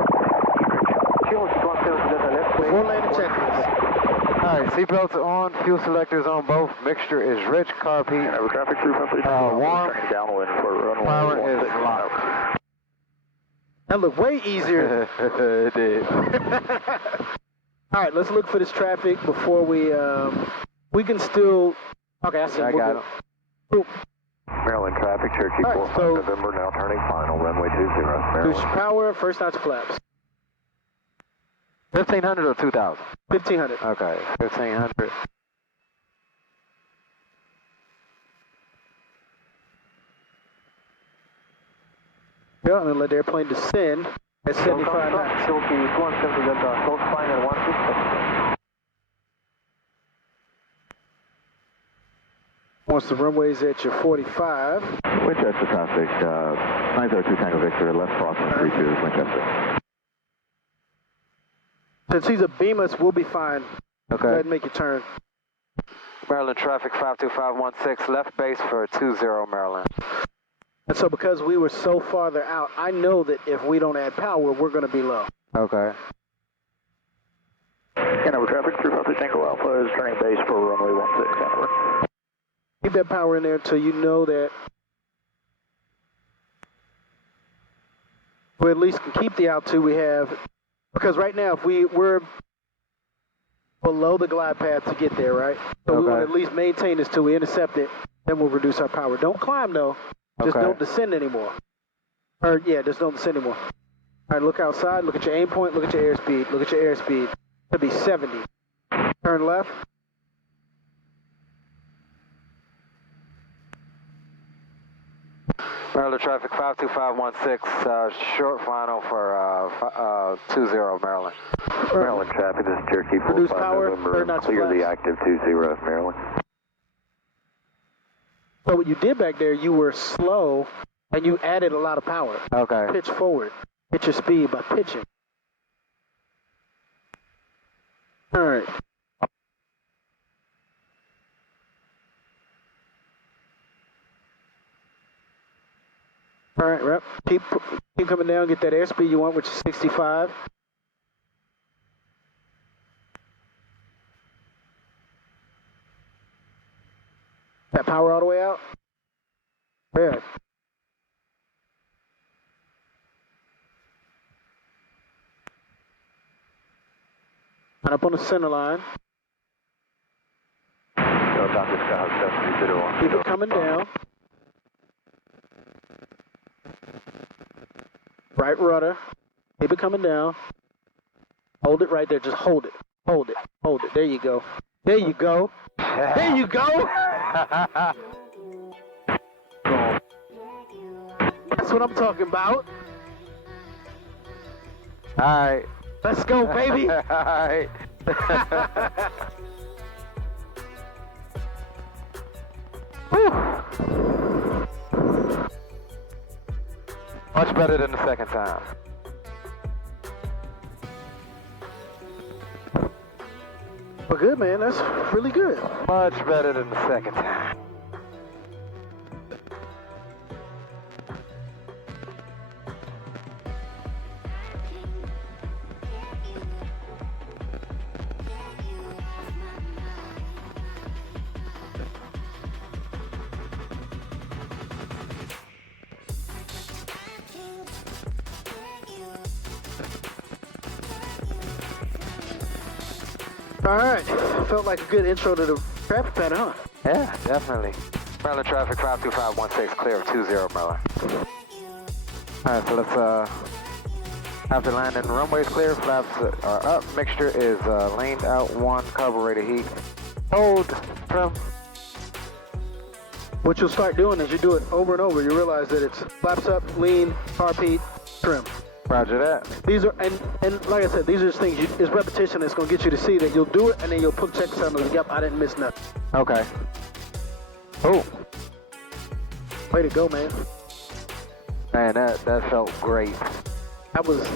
Cambridge. Before landing checklist. All right, seatbelts on, fuel selectors on both. Mixture is rich, carb heat. Have a traffic 353. Warm. Turning downwind for runway Power is 16. locked. That looked way easier. It did. All right, let's look for this traffic before we can still. Okay, I see. I got it. Cool. Maryland traffic, Cherokee All 45 right, so- November, now turning final, runway 20, Maryland. Boost power, first notch flaps. 1,500 or 2,000? 1,500. Okay, 1,500. Yeah, I'm gonna let the airplane descend at 75 knots. Once the runway's at your 45, Winchester traffic, 902 Tango Victor, left crossing 32 Winchester. since he's a beam us, we'll be fine. Go ahead Okay. and make your turn. Maryland traffic 52516, left base for 20 Maryland. And so because we were so farther out, I know that if we don't add power, we're gonna be low. Okay. Hanover traffic, 353 Tango Alpha is turning base for runway 16, Hanover. Keep that power in there until you know that we at least can keep the altitude we have. Because right now, if we're below the glide path to get there, right? So we Okay. want to at least maintain this till we intercept it, then we'll reduce our power. Don't climb though, just Okay. don't descend anymore. Or yeah, just don't descend anymore. All right, look outside, look at your aim point, look at your airspeed, look at your airspeed. It'll be 70. Turn left. Maryland traffic 52516, short final for 20 Maryland. Maryland traffic, this is Cherokee Reduce 45 power, November, third notch clear the flaps. active 20, Maryland. So what you did back there, you were slow and you added a lot of power. Okay. Pitch forward. Hit your speed by pitching. All right. All right, rep. Keep coming down. Get that airspeed you want, which is 65. That power all the way out? Good. And up on the center line. Keep it coming down. Right rudder. Keep it coming down. Hold it right there. Just hold it. Hold it. Hold it. There you go. There you go. There you go. That's what I'm talking about. All right. Let's go, baby. All right. Much better than the second time. Well, good, man. That's really good. Much better than the second time. All right. Felt like a good intro to the traffic pattern, huh? Yeah, definitely. Maryland traffic 52516, clear of 20 Maryland. All right, so let's, after landing, runway's clear, flaps are up, mixture is laned out, 1, carburetor heat. Hold, trim. What you'll start doing is you do it over and over. You realize that it's flaps up, lean, carb heat, trim. Roger that. These are, and like I said, these are just things, it's repetition that's going to get you to see that you'll do it, and then you'll put check something like, yep, I didn't miss nothing. Okay. Oh, Way to go, man. man, that felt great. That was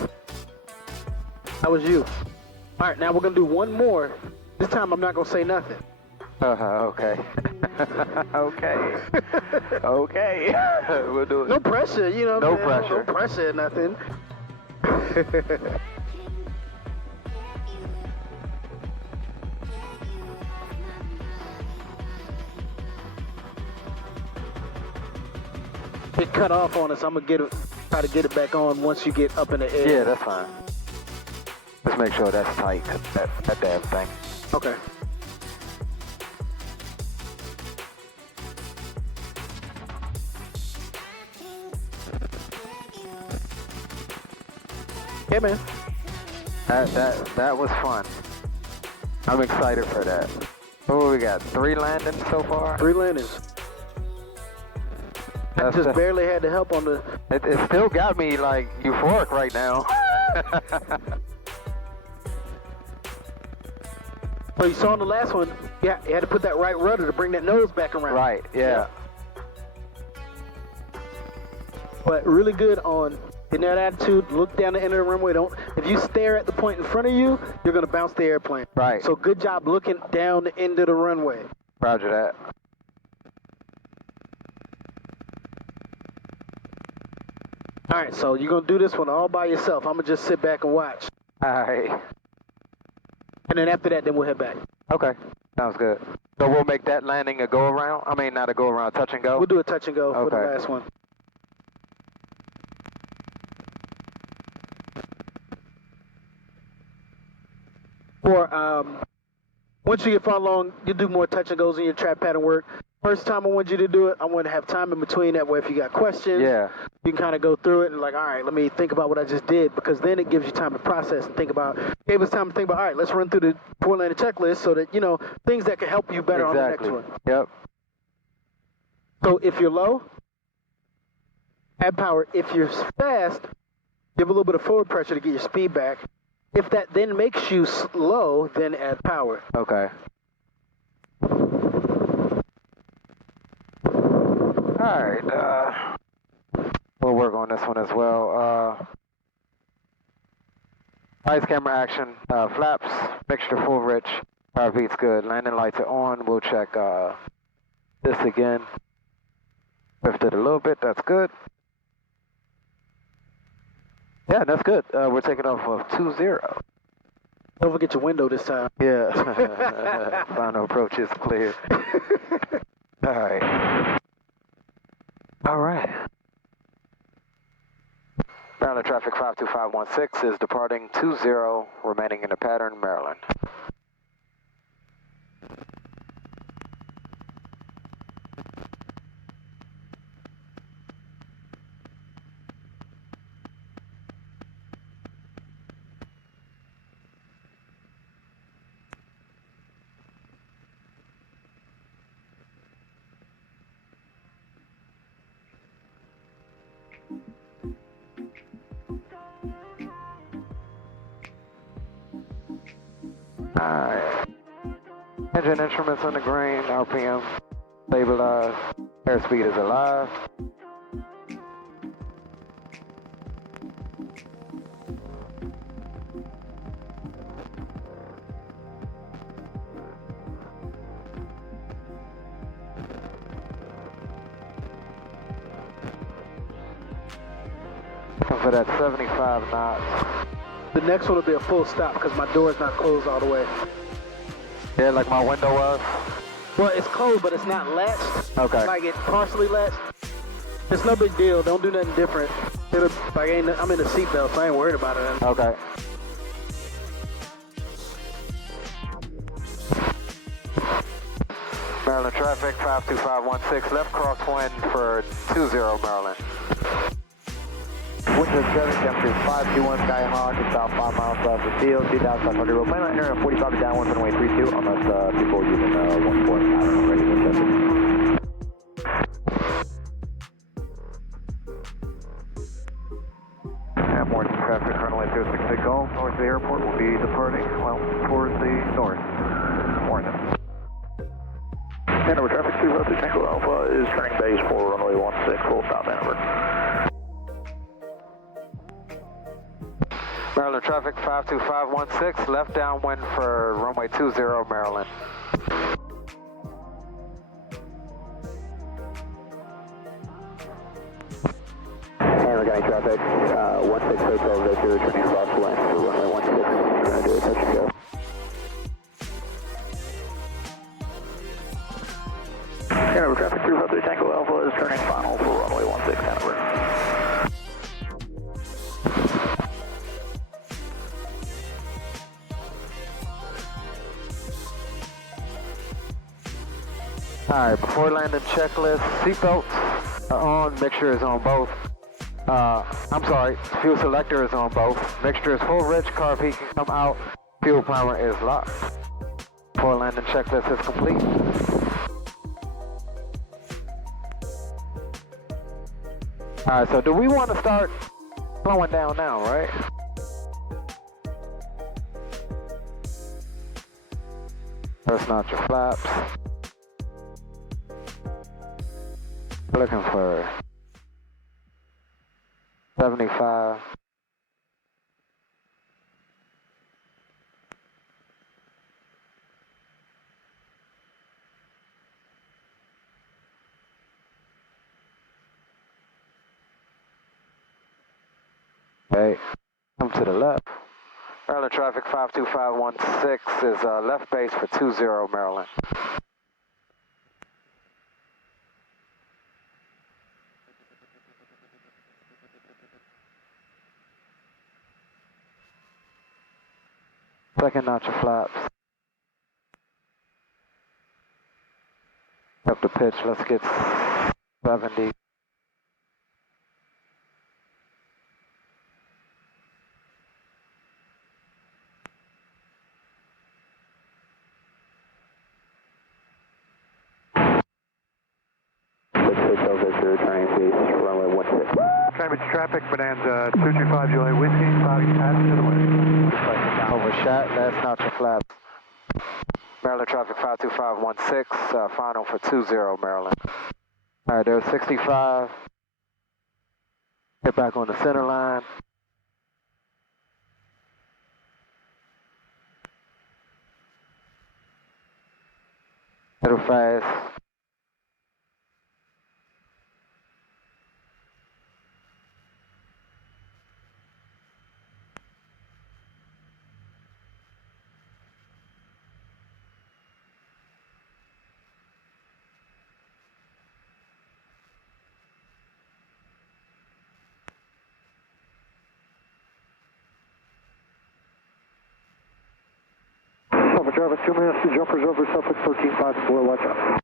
you. All right, now we're going to do one more. This time I'm not going to say nothing. Okay. Okay. Okay. We'll do it. No pressure, you know. No man. pressure. No pressure, nothing. It cut off on us. I'm gonna try to get it back on once you get up in the air. Yeah, that's fine. Let's make sure that's tight, that damn thing. Okay. Yeah, man. That was fun. I'm excited for that. What we got? 3 landings so far? 3 landings. I just barely had the help on the... It still got me like euphoric right now. So you saw in the last one, yeah, you had to put that right rudder to bring that nose back around. Right, yeah. But really good on getting that attitude, look down the end of the runway. If you stare at the point in front of you, you're going to bounce the airplane. Right. So good job looking down the end of the runway. Roger that. All right, so you're going to do this one all by yourself. I'm going to just sit back and watch. All right. And then after that, then we'll head back. Okay, sounds good. So we'll make that landing a go-around? I mean, not a go-around, touch and go? We'll do a touch and go for the Okay. last one. Or once you get far along, you do more touch and goes in your trap pattern work. First time I want you to do it, I want to have time in between. That way, if you got questions, Yeah. you can kind of go through it and like, all right, let me think about what I just did, because then it gives you time to process and think about. Gave us time to think about, all right, let's run through the 4-landing checklist so that, you know, things that can help you better Exactly. on the next one. Yep. So if you're low, add power. If you're fast, give a little bit of forward pressure to get your speed back. If that then makes you slow, then add power. Okay. All right. We'll work on this one as well. Lights, camera, action. Flaps, mixture full rich. Power beats good. Landing lights are on. We'll check this again. Lifted a little bit. That's good. Yeah, that's good. We're taking off of 2-0. Don't forget your window this time. Yeah. Final approach is clear. All right. All right. Maryland traffic 52516 is departing 20, remaining in the pattern, Maryland. Alright. Engine instruments on the green, RPM stabilized, airspeed is alive. For that 75 knots. The next one will be a full stop because my door is not closed all the way. Yeah, like my window was? Well, it's closed, but it's not latched. Okay. Like it's partially latched. It's no big deal. Don't do nothing different. I'm in the seatbelt, so I ain't worried about it. Okay. Maryland traffic 52516 left crosswind for 20 Maryland. Winds of 7, temperature 521 Skyhawk, it's about 5 miles south of the field, 2,500 roll. Plan enter 45 downwind, runway 32, unless people are using 14 pattern ready to check it. And morning traffic, runway 06 Golf, north of the airport will be departing, well, towards the north. Morning. Hanover traffic 2 Tango Alpha is turning base for runway 16, full stop Hanover. Maryland traffic 52516 left downwind for runway 20 Maryland. County traffic, 16 Hotel Victor, turning cross lane for runway 16. We're going to do a touch and go. Hanover traffic 353 Tango Alpha is turning final for runway 16 Hanover. Alright, before landing checklist, seatbelts are on, mixture is on both. I'm sorry, fuel selector is on both. Mixture is full rich, carb heat can come out, fuel primer is locked. Before landing checklist is complete. Alright, so do we want to start slowing down now, right? First notch your flaps. Looking for 75. Okay, come to the left. Maryland traffic 52516 is left base for 20 Maryland. Second notch of flaps. Up the pitch, let's get 70. Cambridge traffic, Bonanza 225 Juliet Whiskey, 5 passing to the west. Overshot, last notch of flaps. Maryland traffic 52516, final for 20 Maryland. Alright, there's 65. Get back on the center line. Little fast. Driver 2 minutes, jumpers over Suffolk 13.5 below, watch out.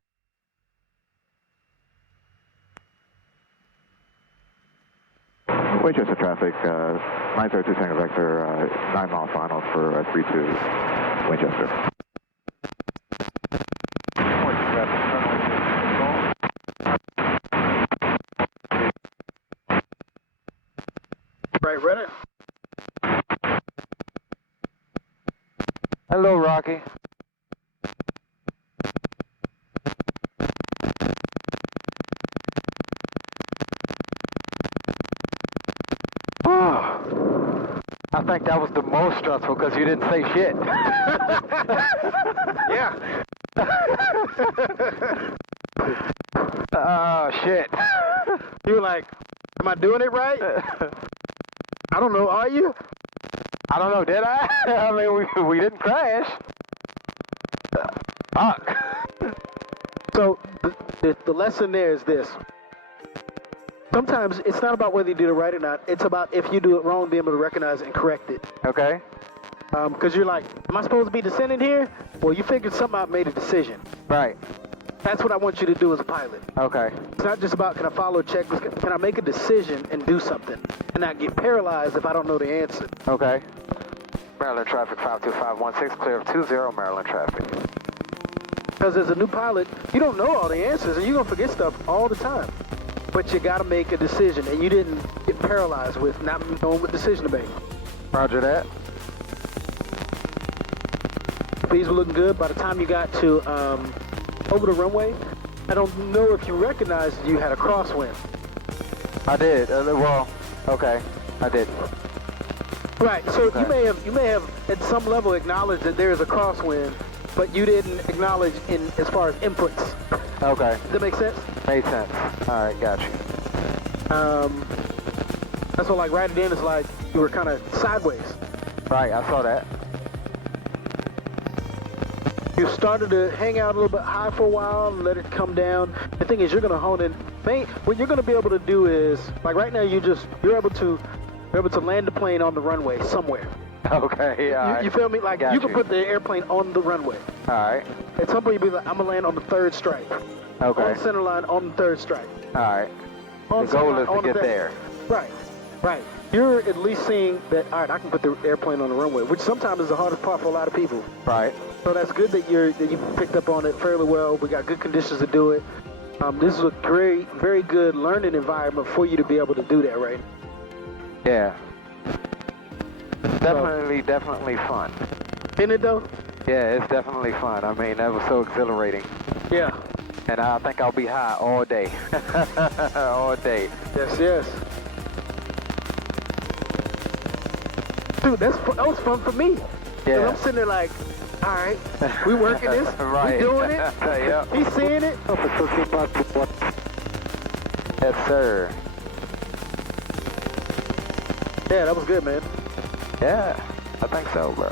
Winchester traffic, 902 Tango Vector, 9 mile final for 32 Winchester. Right, ready? Hello, Rocky. I think that was the most stressful because you didn't say shit. Yeah. Oh, shit. You were like, am I doing it right? I don't know, are you? I don't know, did I? I mean, we didn't crash. Fuck. So the lesson there is this. Sometimes it's not about whether you did it right or not. It's about if you do it wrong, being able to recognize it and correct it. Okay. Because you're like, am I supposed to be descending here? Well, you figured something out, made a decision. Right. That's what I want you to do as a pilot. Okay. It's not just about, can I follow a checklist? Can I make a decision and do something? And not get paralyzed if I don't know the answer. Okay. Maryland traffic 52516, clear of 20 Maryland traffic. Because as a new pilot, you don't know all the answers, and you're going to forget stuff all the time. But you got to make a decision, and you didn't get paralyzed with not knowing what decision to make. Roger that. Speeds were looking good. By the time you got to over the runway, I don't know if you recognized you had a crosswind. I did. Well, okay. I did. Right. So Okay. you may have at some level acknowledged that there is a crosswind, but you didn't acknowledge in as far as inputs. Okay. Does that make sense? Made sense. All right, got you. That's what, like, right then, it's like you were kind of sideways. Right, I saw that. You started to hang out a little bit high for a while and let it come down. The thing is, you're going to hone in. What you're going to be able to do is, like right now, you're able to land the plane on the runway somewhere. Okay, yeah. You feel me? Like, you can put the airplane on the runway. All right. At some point, you'll be like, I'm going to land on the third stripe. Okay. On the center line, on the third stripe. All right. On The goal is to get there. Right, right. You're at least seeing that, all right, I can put the airplane on the runway, which sometimes is the hardest part for a lot of people. Right. So that's good that you picked up on it fairly well. We got good conditions to do it. This is a great, very good learning environment for you to be able to do that, right? Yeah. Definitely fun. Isn't it though? Yeah, it's definitely fun. I mean, that was so exhilarating. Yeah. And I think I'll be high all day. All day. Yes, yes. Dude, that was fun for me. Yeah. I'm sitting there like, all right, we working this, right. we doing it. Yep. He's seeing it. Yes, sir. Yeah, that was good, man. Yeah, I think so, bro.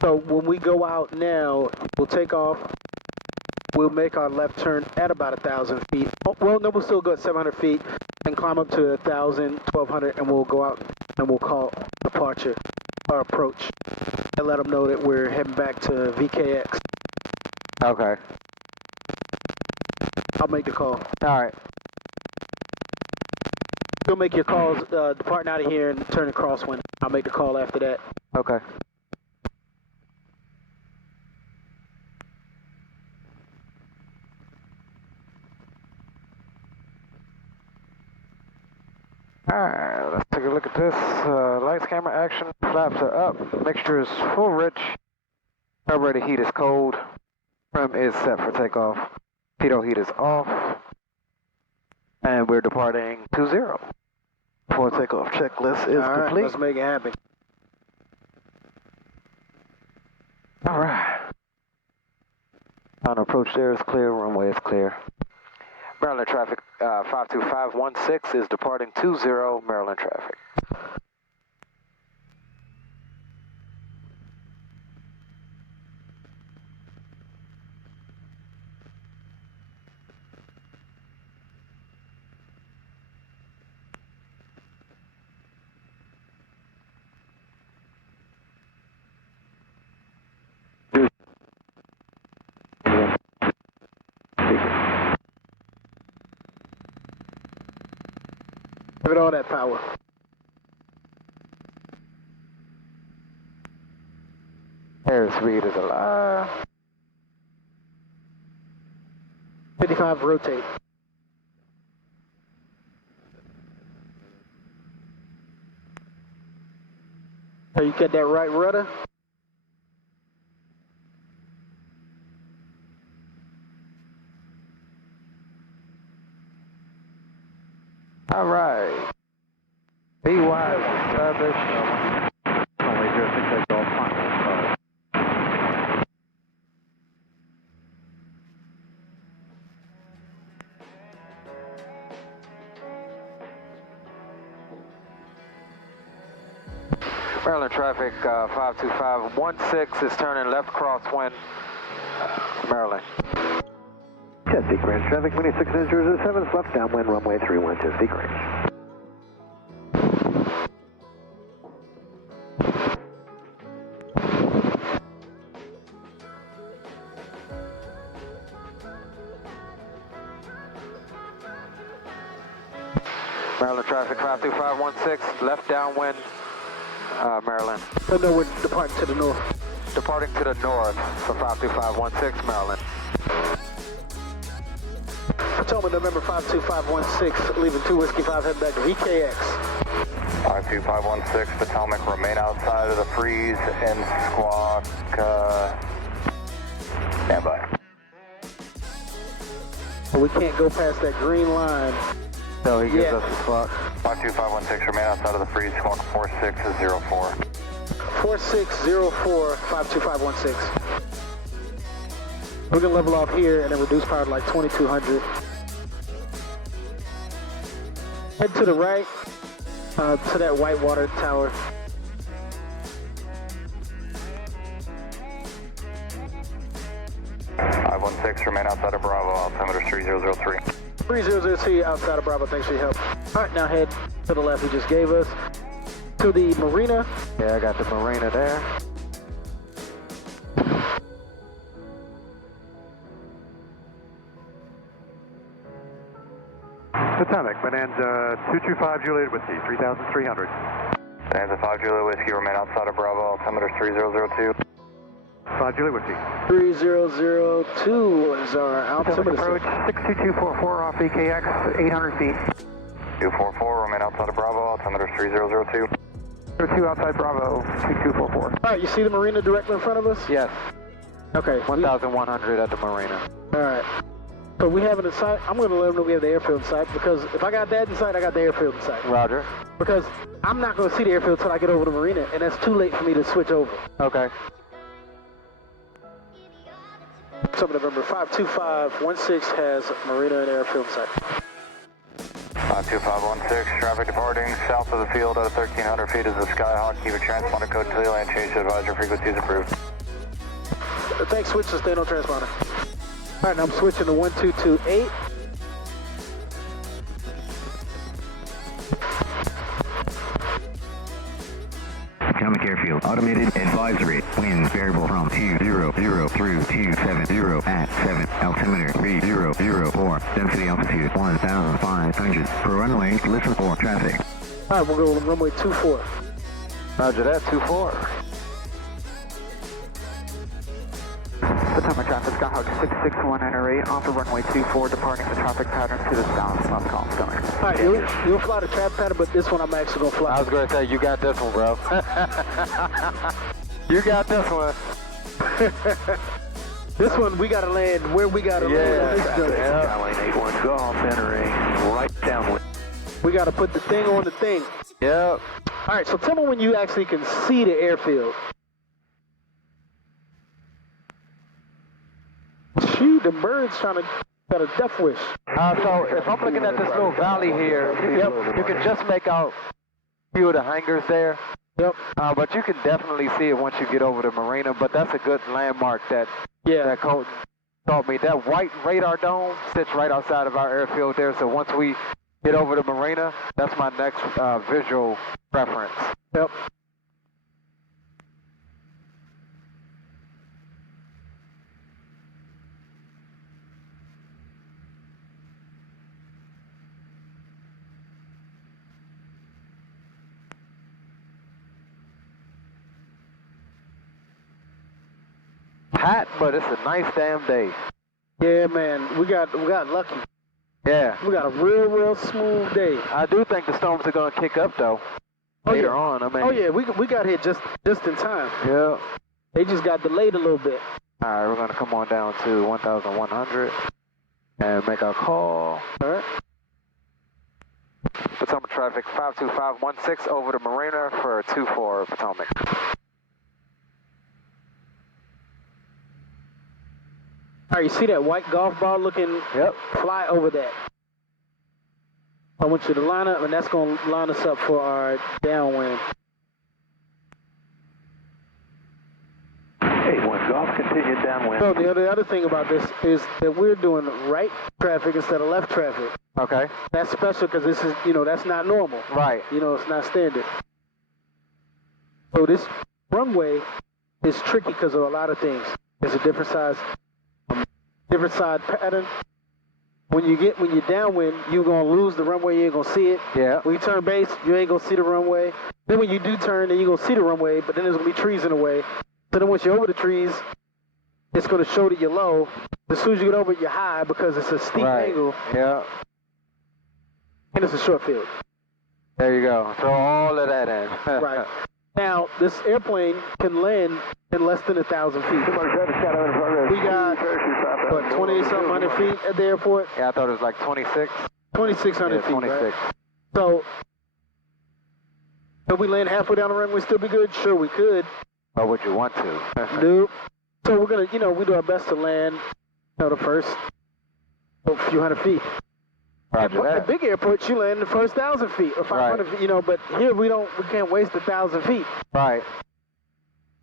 So when we go out now, we'll take off. We'll make our left turn at about 1,000 feet. Oh, well, no, we'll still go at 700 feet and climb up to 1,000, 1,200, and we'll go out and we'll call departure or approach and let them know that we're heading back to VKX. Okay. I'll make the call. All right. You'll make your calls departing out of here and turning crosswind. I'll make the call after that. Okay. Alright, let's take a look at this. Lights, camera, action. Flaps are up. Mixture is full rich. Carburetor heat is cold. Trim is set for takeoff. Pitot heat is off. And we're departing 20. Before takeoff checklist is complete. Let's make it happen. Alright. Final approach there is clear. Runway is clear. Maryland traffic 52516 is departing 20 Maryland traffic. Give it all that power. Airspeed is alive. 55 rotate. So you got that right rudder? All right. Be wise, establish. Runway 06 Golf final. Maryland traffic 52516 is turning left crosswind, Maryland. Chesapeake Grand traffic, Mini 607, left downwind, runway 31, Chesapeake Grand. Maryland traffic 52516, left downwind, Maryland. Oh no, we're departing to the north. Departing to the north for 52516, Maryland. Potomac, November 52516, leaving 2 Whiskey 5, head back to VKX. 52516, Potomac, remain outside of the freeze in squawk. Stand by. We can't go past that green line. So until he gives us the spot. 52516, remain outside of the freeze, squawk 4604. 4604, 52516. We're gonna level off here and then reduce power to like 2200. Head to the right, to that white water tower. Remain outside of Bravo, altimeter 3003. 3003 outside of Bravo, thanks for your help. All right, now head to the left we just gave us. To the marina. Yeah, I got the marina there. Potomac, Bonanza 225 Juliet Whiskey, 3,300. Bonanza 5 Juliet Whiskey, remain outside of Bravo, altimeter 3002. 5 Juliet Whiskey. 3002 is our altimeter. Approach 62244 off VKX, 800 feet. 244, remain outside of Bravo, altimeter 3002. 2 outside Bravo, 2244. All right, you see the marina directly in front of us? Yes. Okay. 1,100 at the marina. All right. So we have it in sight. I'm going to let them know we have the airfield in sight because if I got that in sight, I got the airfield in sight. Roger. Because I'm not going to see the airfield until I get over the marina, and that's too late for me to switch over. Okay. October, November 52516 has marina and airfield in sight. 52516, traffic departing south of the field at 1,300 feet is the Skyhawk. Keep a transponder code to the land change to advisory frequencies approved. Thanks, switch to stay on transponder. All right, now I'm switching to 1228. Potomac Airfield, automated advisory, wind variable from 200 through 270 at 7, altimeter 3004, density altitude 1,500, per runway, listen for traffic. All right, we'll go with runway 24. Roger that, 24. Potomac traffic, Skyhawk 661 NRA, off of runway 24, departing the traffic pattern to the south, left call, stomach. All right, you'll fly the traffic pattern, but this one I'm actually going to fly. I was going to say, you got this one, bro. You got this one. This one, we got to land where we got to land. Skyline 81 Golf, entering right downwind. We got to put the thing on the thing. Yep. All right, so tell me when you actually can see the airfield. Shoot, the bird's trying to got a death wish. So if I'm looking at this little valley here, yep, you can just make out a few of the hangars there. Yep. But you can definitely see it once you get over the marina. But that's a good landmark that Colton taught me. That white radar dome sits right outside of our airfield there. So once we get over the marina, that's my next visual preference. Yep. Hot, but it's a nice damn day. Yeah, man, we got lucky. Yeah. We got a real smooth day. I do think the storms are going to kick up though. Later on, I mean. Oh yeah, we got here just in time. Yeah. They just got delayed a little bit. All right, we're going to come on down to 1,100 and make our call. All right. Potomac traffic 52516 over the marina for 24 Potomac. All right, you see that white golf ball looking? Yep. Fly over that. I want you to line up, and that's going to line us up for our downwind. 81 golf, continued downwind. So the other thing about this is that we're doing right traffic instead of left traffic. Okay. That's special because this is, that's not normal. Right. It's not standard. So this runway is tricky because of a lot of things. It's a different side pattern. When you're downwind, you're gonna lose the runway. You ain't gonna see it. Yeah. When you turn base, you ain't gonna see the runway. Then when you do turn, then you're gonna see the runway. But then there's gonna be trees in the way. So then once you're over the trees, it's gonna show that you're low. As soon as you get over it, you're high because it's a steep angle. Yeah. And it's a short field. There you go. Throw all of that in. Right. Now, this airplane can land in less than 1,000 feet. We got, 20-something hundred feet at the airport? Yeah, I thought it was like 26. 2,600 Yeah, feet, 26. right? So, could we land halfway down the runway still be good? Sure, we could. Or would you want to? Nope. So we're gonna, we do our best to land, the first few hundred feet. Roger that. At big airports, you land the first 1,000 feet or 500 feet, but here we can't waste 1,000 feet. Right.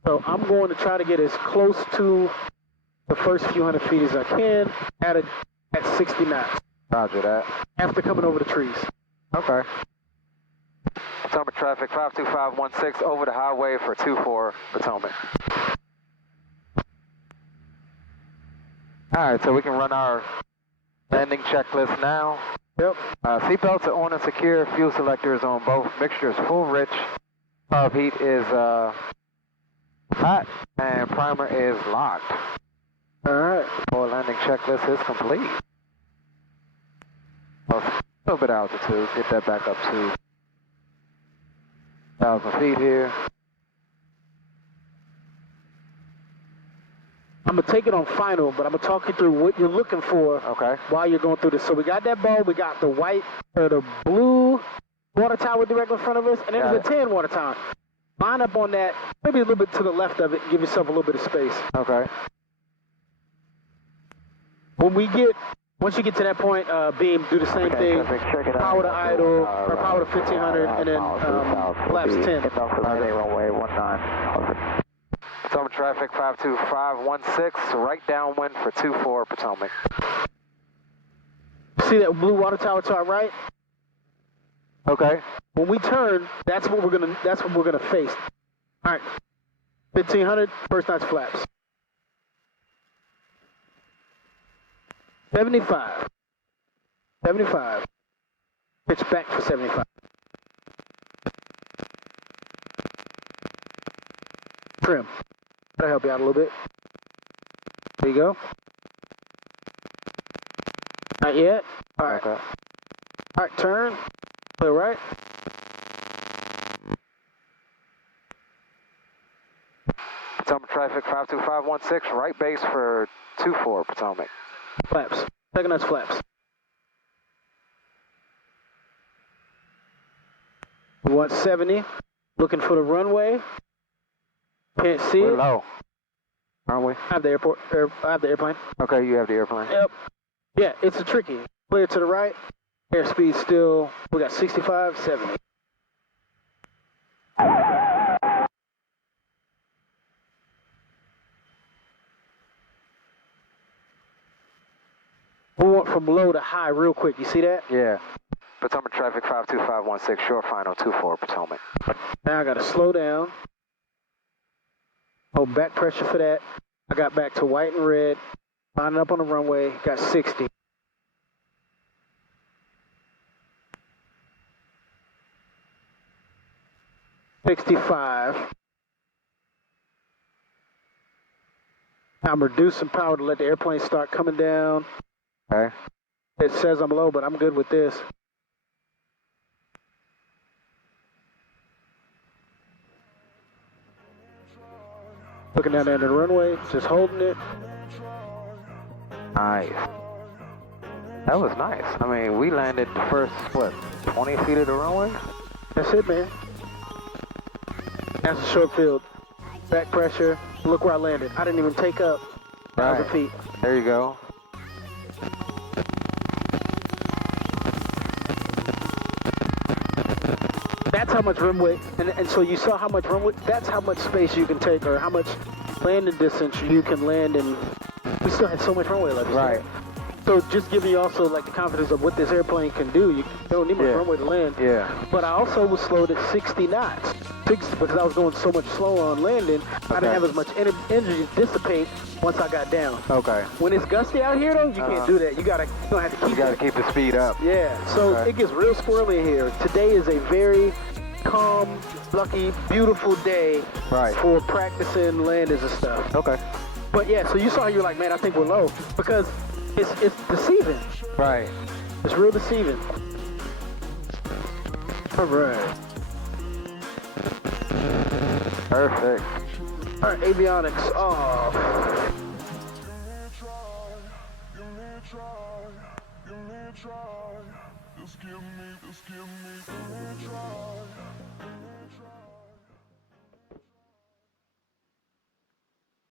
So I'm going to try to get as close to the first few hundred feet as I can at 60 knots. Roger that. After coming over the trees. Okay. Potomac traffic 52516 over the highway for 24 Potomac. All right, so we can run our landing checklist now. Yep. Seatbelts are on and secure. Fuel selector is on both. Mixture is full rich. Carb heat is hot, and primer is locked. All right. Forward landing checklist is complete. A little bit of altitude. Get that back up to 1,000 feet here. I'm going to take it on final, but I'm going to talk you through what you're looking for while you're going through this. So we got that ball, we got the white or the blue water tower directly in front of us, and then there's a tan water tower. Line up on that, maybe a little bit to the left of it, give yourself a little bit of space. Okay. Once you get to that point, beam, do the same thing. Power to idle, or power to 1500, and then flaps 10. Runway 19. Potomac traffic 52516, right downwind for 24 Potomac. See that blue water tower to our right? Okay. When we turn, that's what we're gonna face. All right, 1500, first notch flaps. 75. 75. Pitch back for 75. Trim. That'll help you out a little bit. There you go. Not yet. All right. Okay. All right, turn. Clear right. Potomac traffic 52516, right base for 24 Potomac. Flaps. Second notch flaps. We want 70. Looking for the runway. Can't see We're it. low, aren't we? I have the airplane. Okay, you have the airplane. Yep. Yeah, it's a tricky. Clear to the right. Airspeed still, we got 65, 70. We want from low to high real quick. You see that? Yeah. Potomac traffic 52516, short final 24 Potomac. Now I got to slow down. Hold back pressure for that. I got back to white and red. Lining up on the runway. Got 60. $65. I'm reducing power to let the airplane start coming down. Okay. It says I'm low, but I'm good with this. Looking down there at the runway, just holding it. Nice. That was nice. I mean, we landed the first, 20 feet of the runway? That's it, man. That's a short field. Back pressure. Look where I landed. I didn't even take up 1,000 feet. There you go. That's how much runway, and so you saw how much runway, that's how much space you can take, or how much landing distance you can land, and we still had so much runway left. Right. So just giving you also like the confidence of what this airplane can do. You don't need much runway to land. Yeah. But I also was slowed at 60 knots. Because I was going so much slower on landing, I didn't have as much energy dissipate once I got down. Okay. When it's gusty out here though, you can't do that. You don't have to keep You gotta keep the speed up. Yeah, so it gets real squirrely here. Today is a very calm, lucky, beautiful day for practicing landings and stuff. Okay. But yeah, so you saw you're like, man, I think we're low. Because it's deceiving. Right. It's real deceiving. All right. Perfect. All right, avionics off. me, just give me.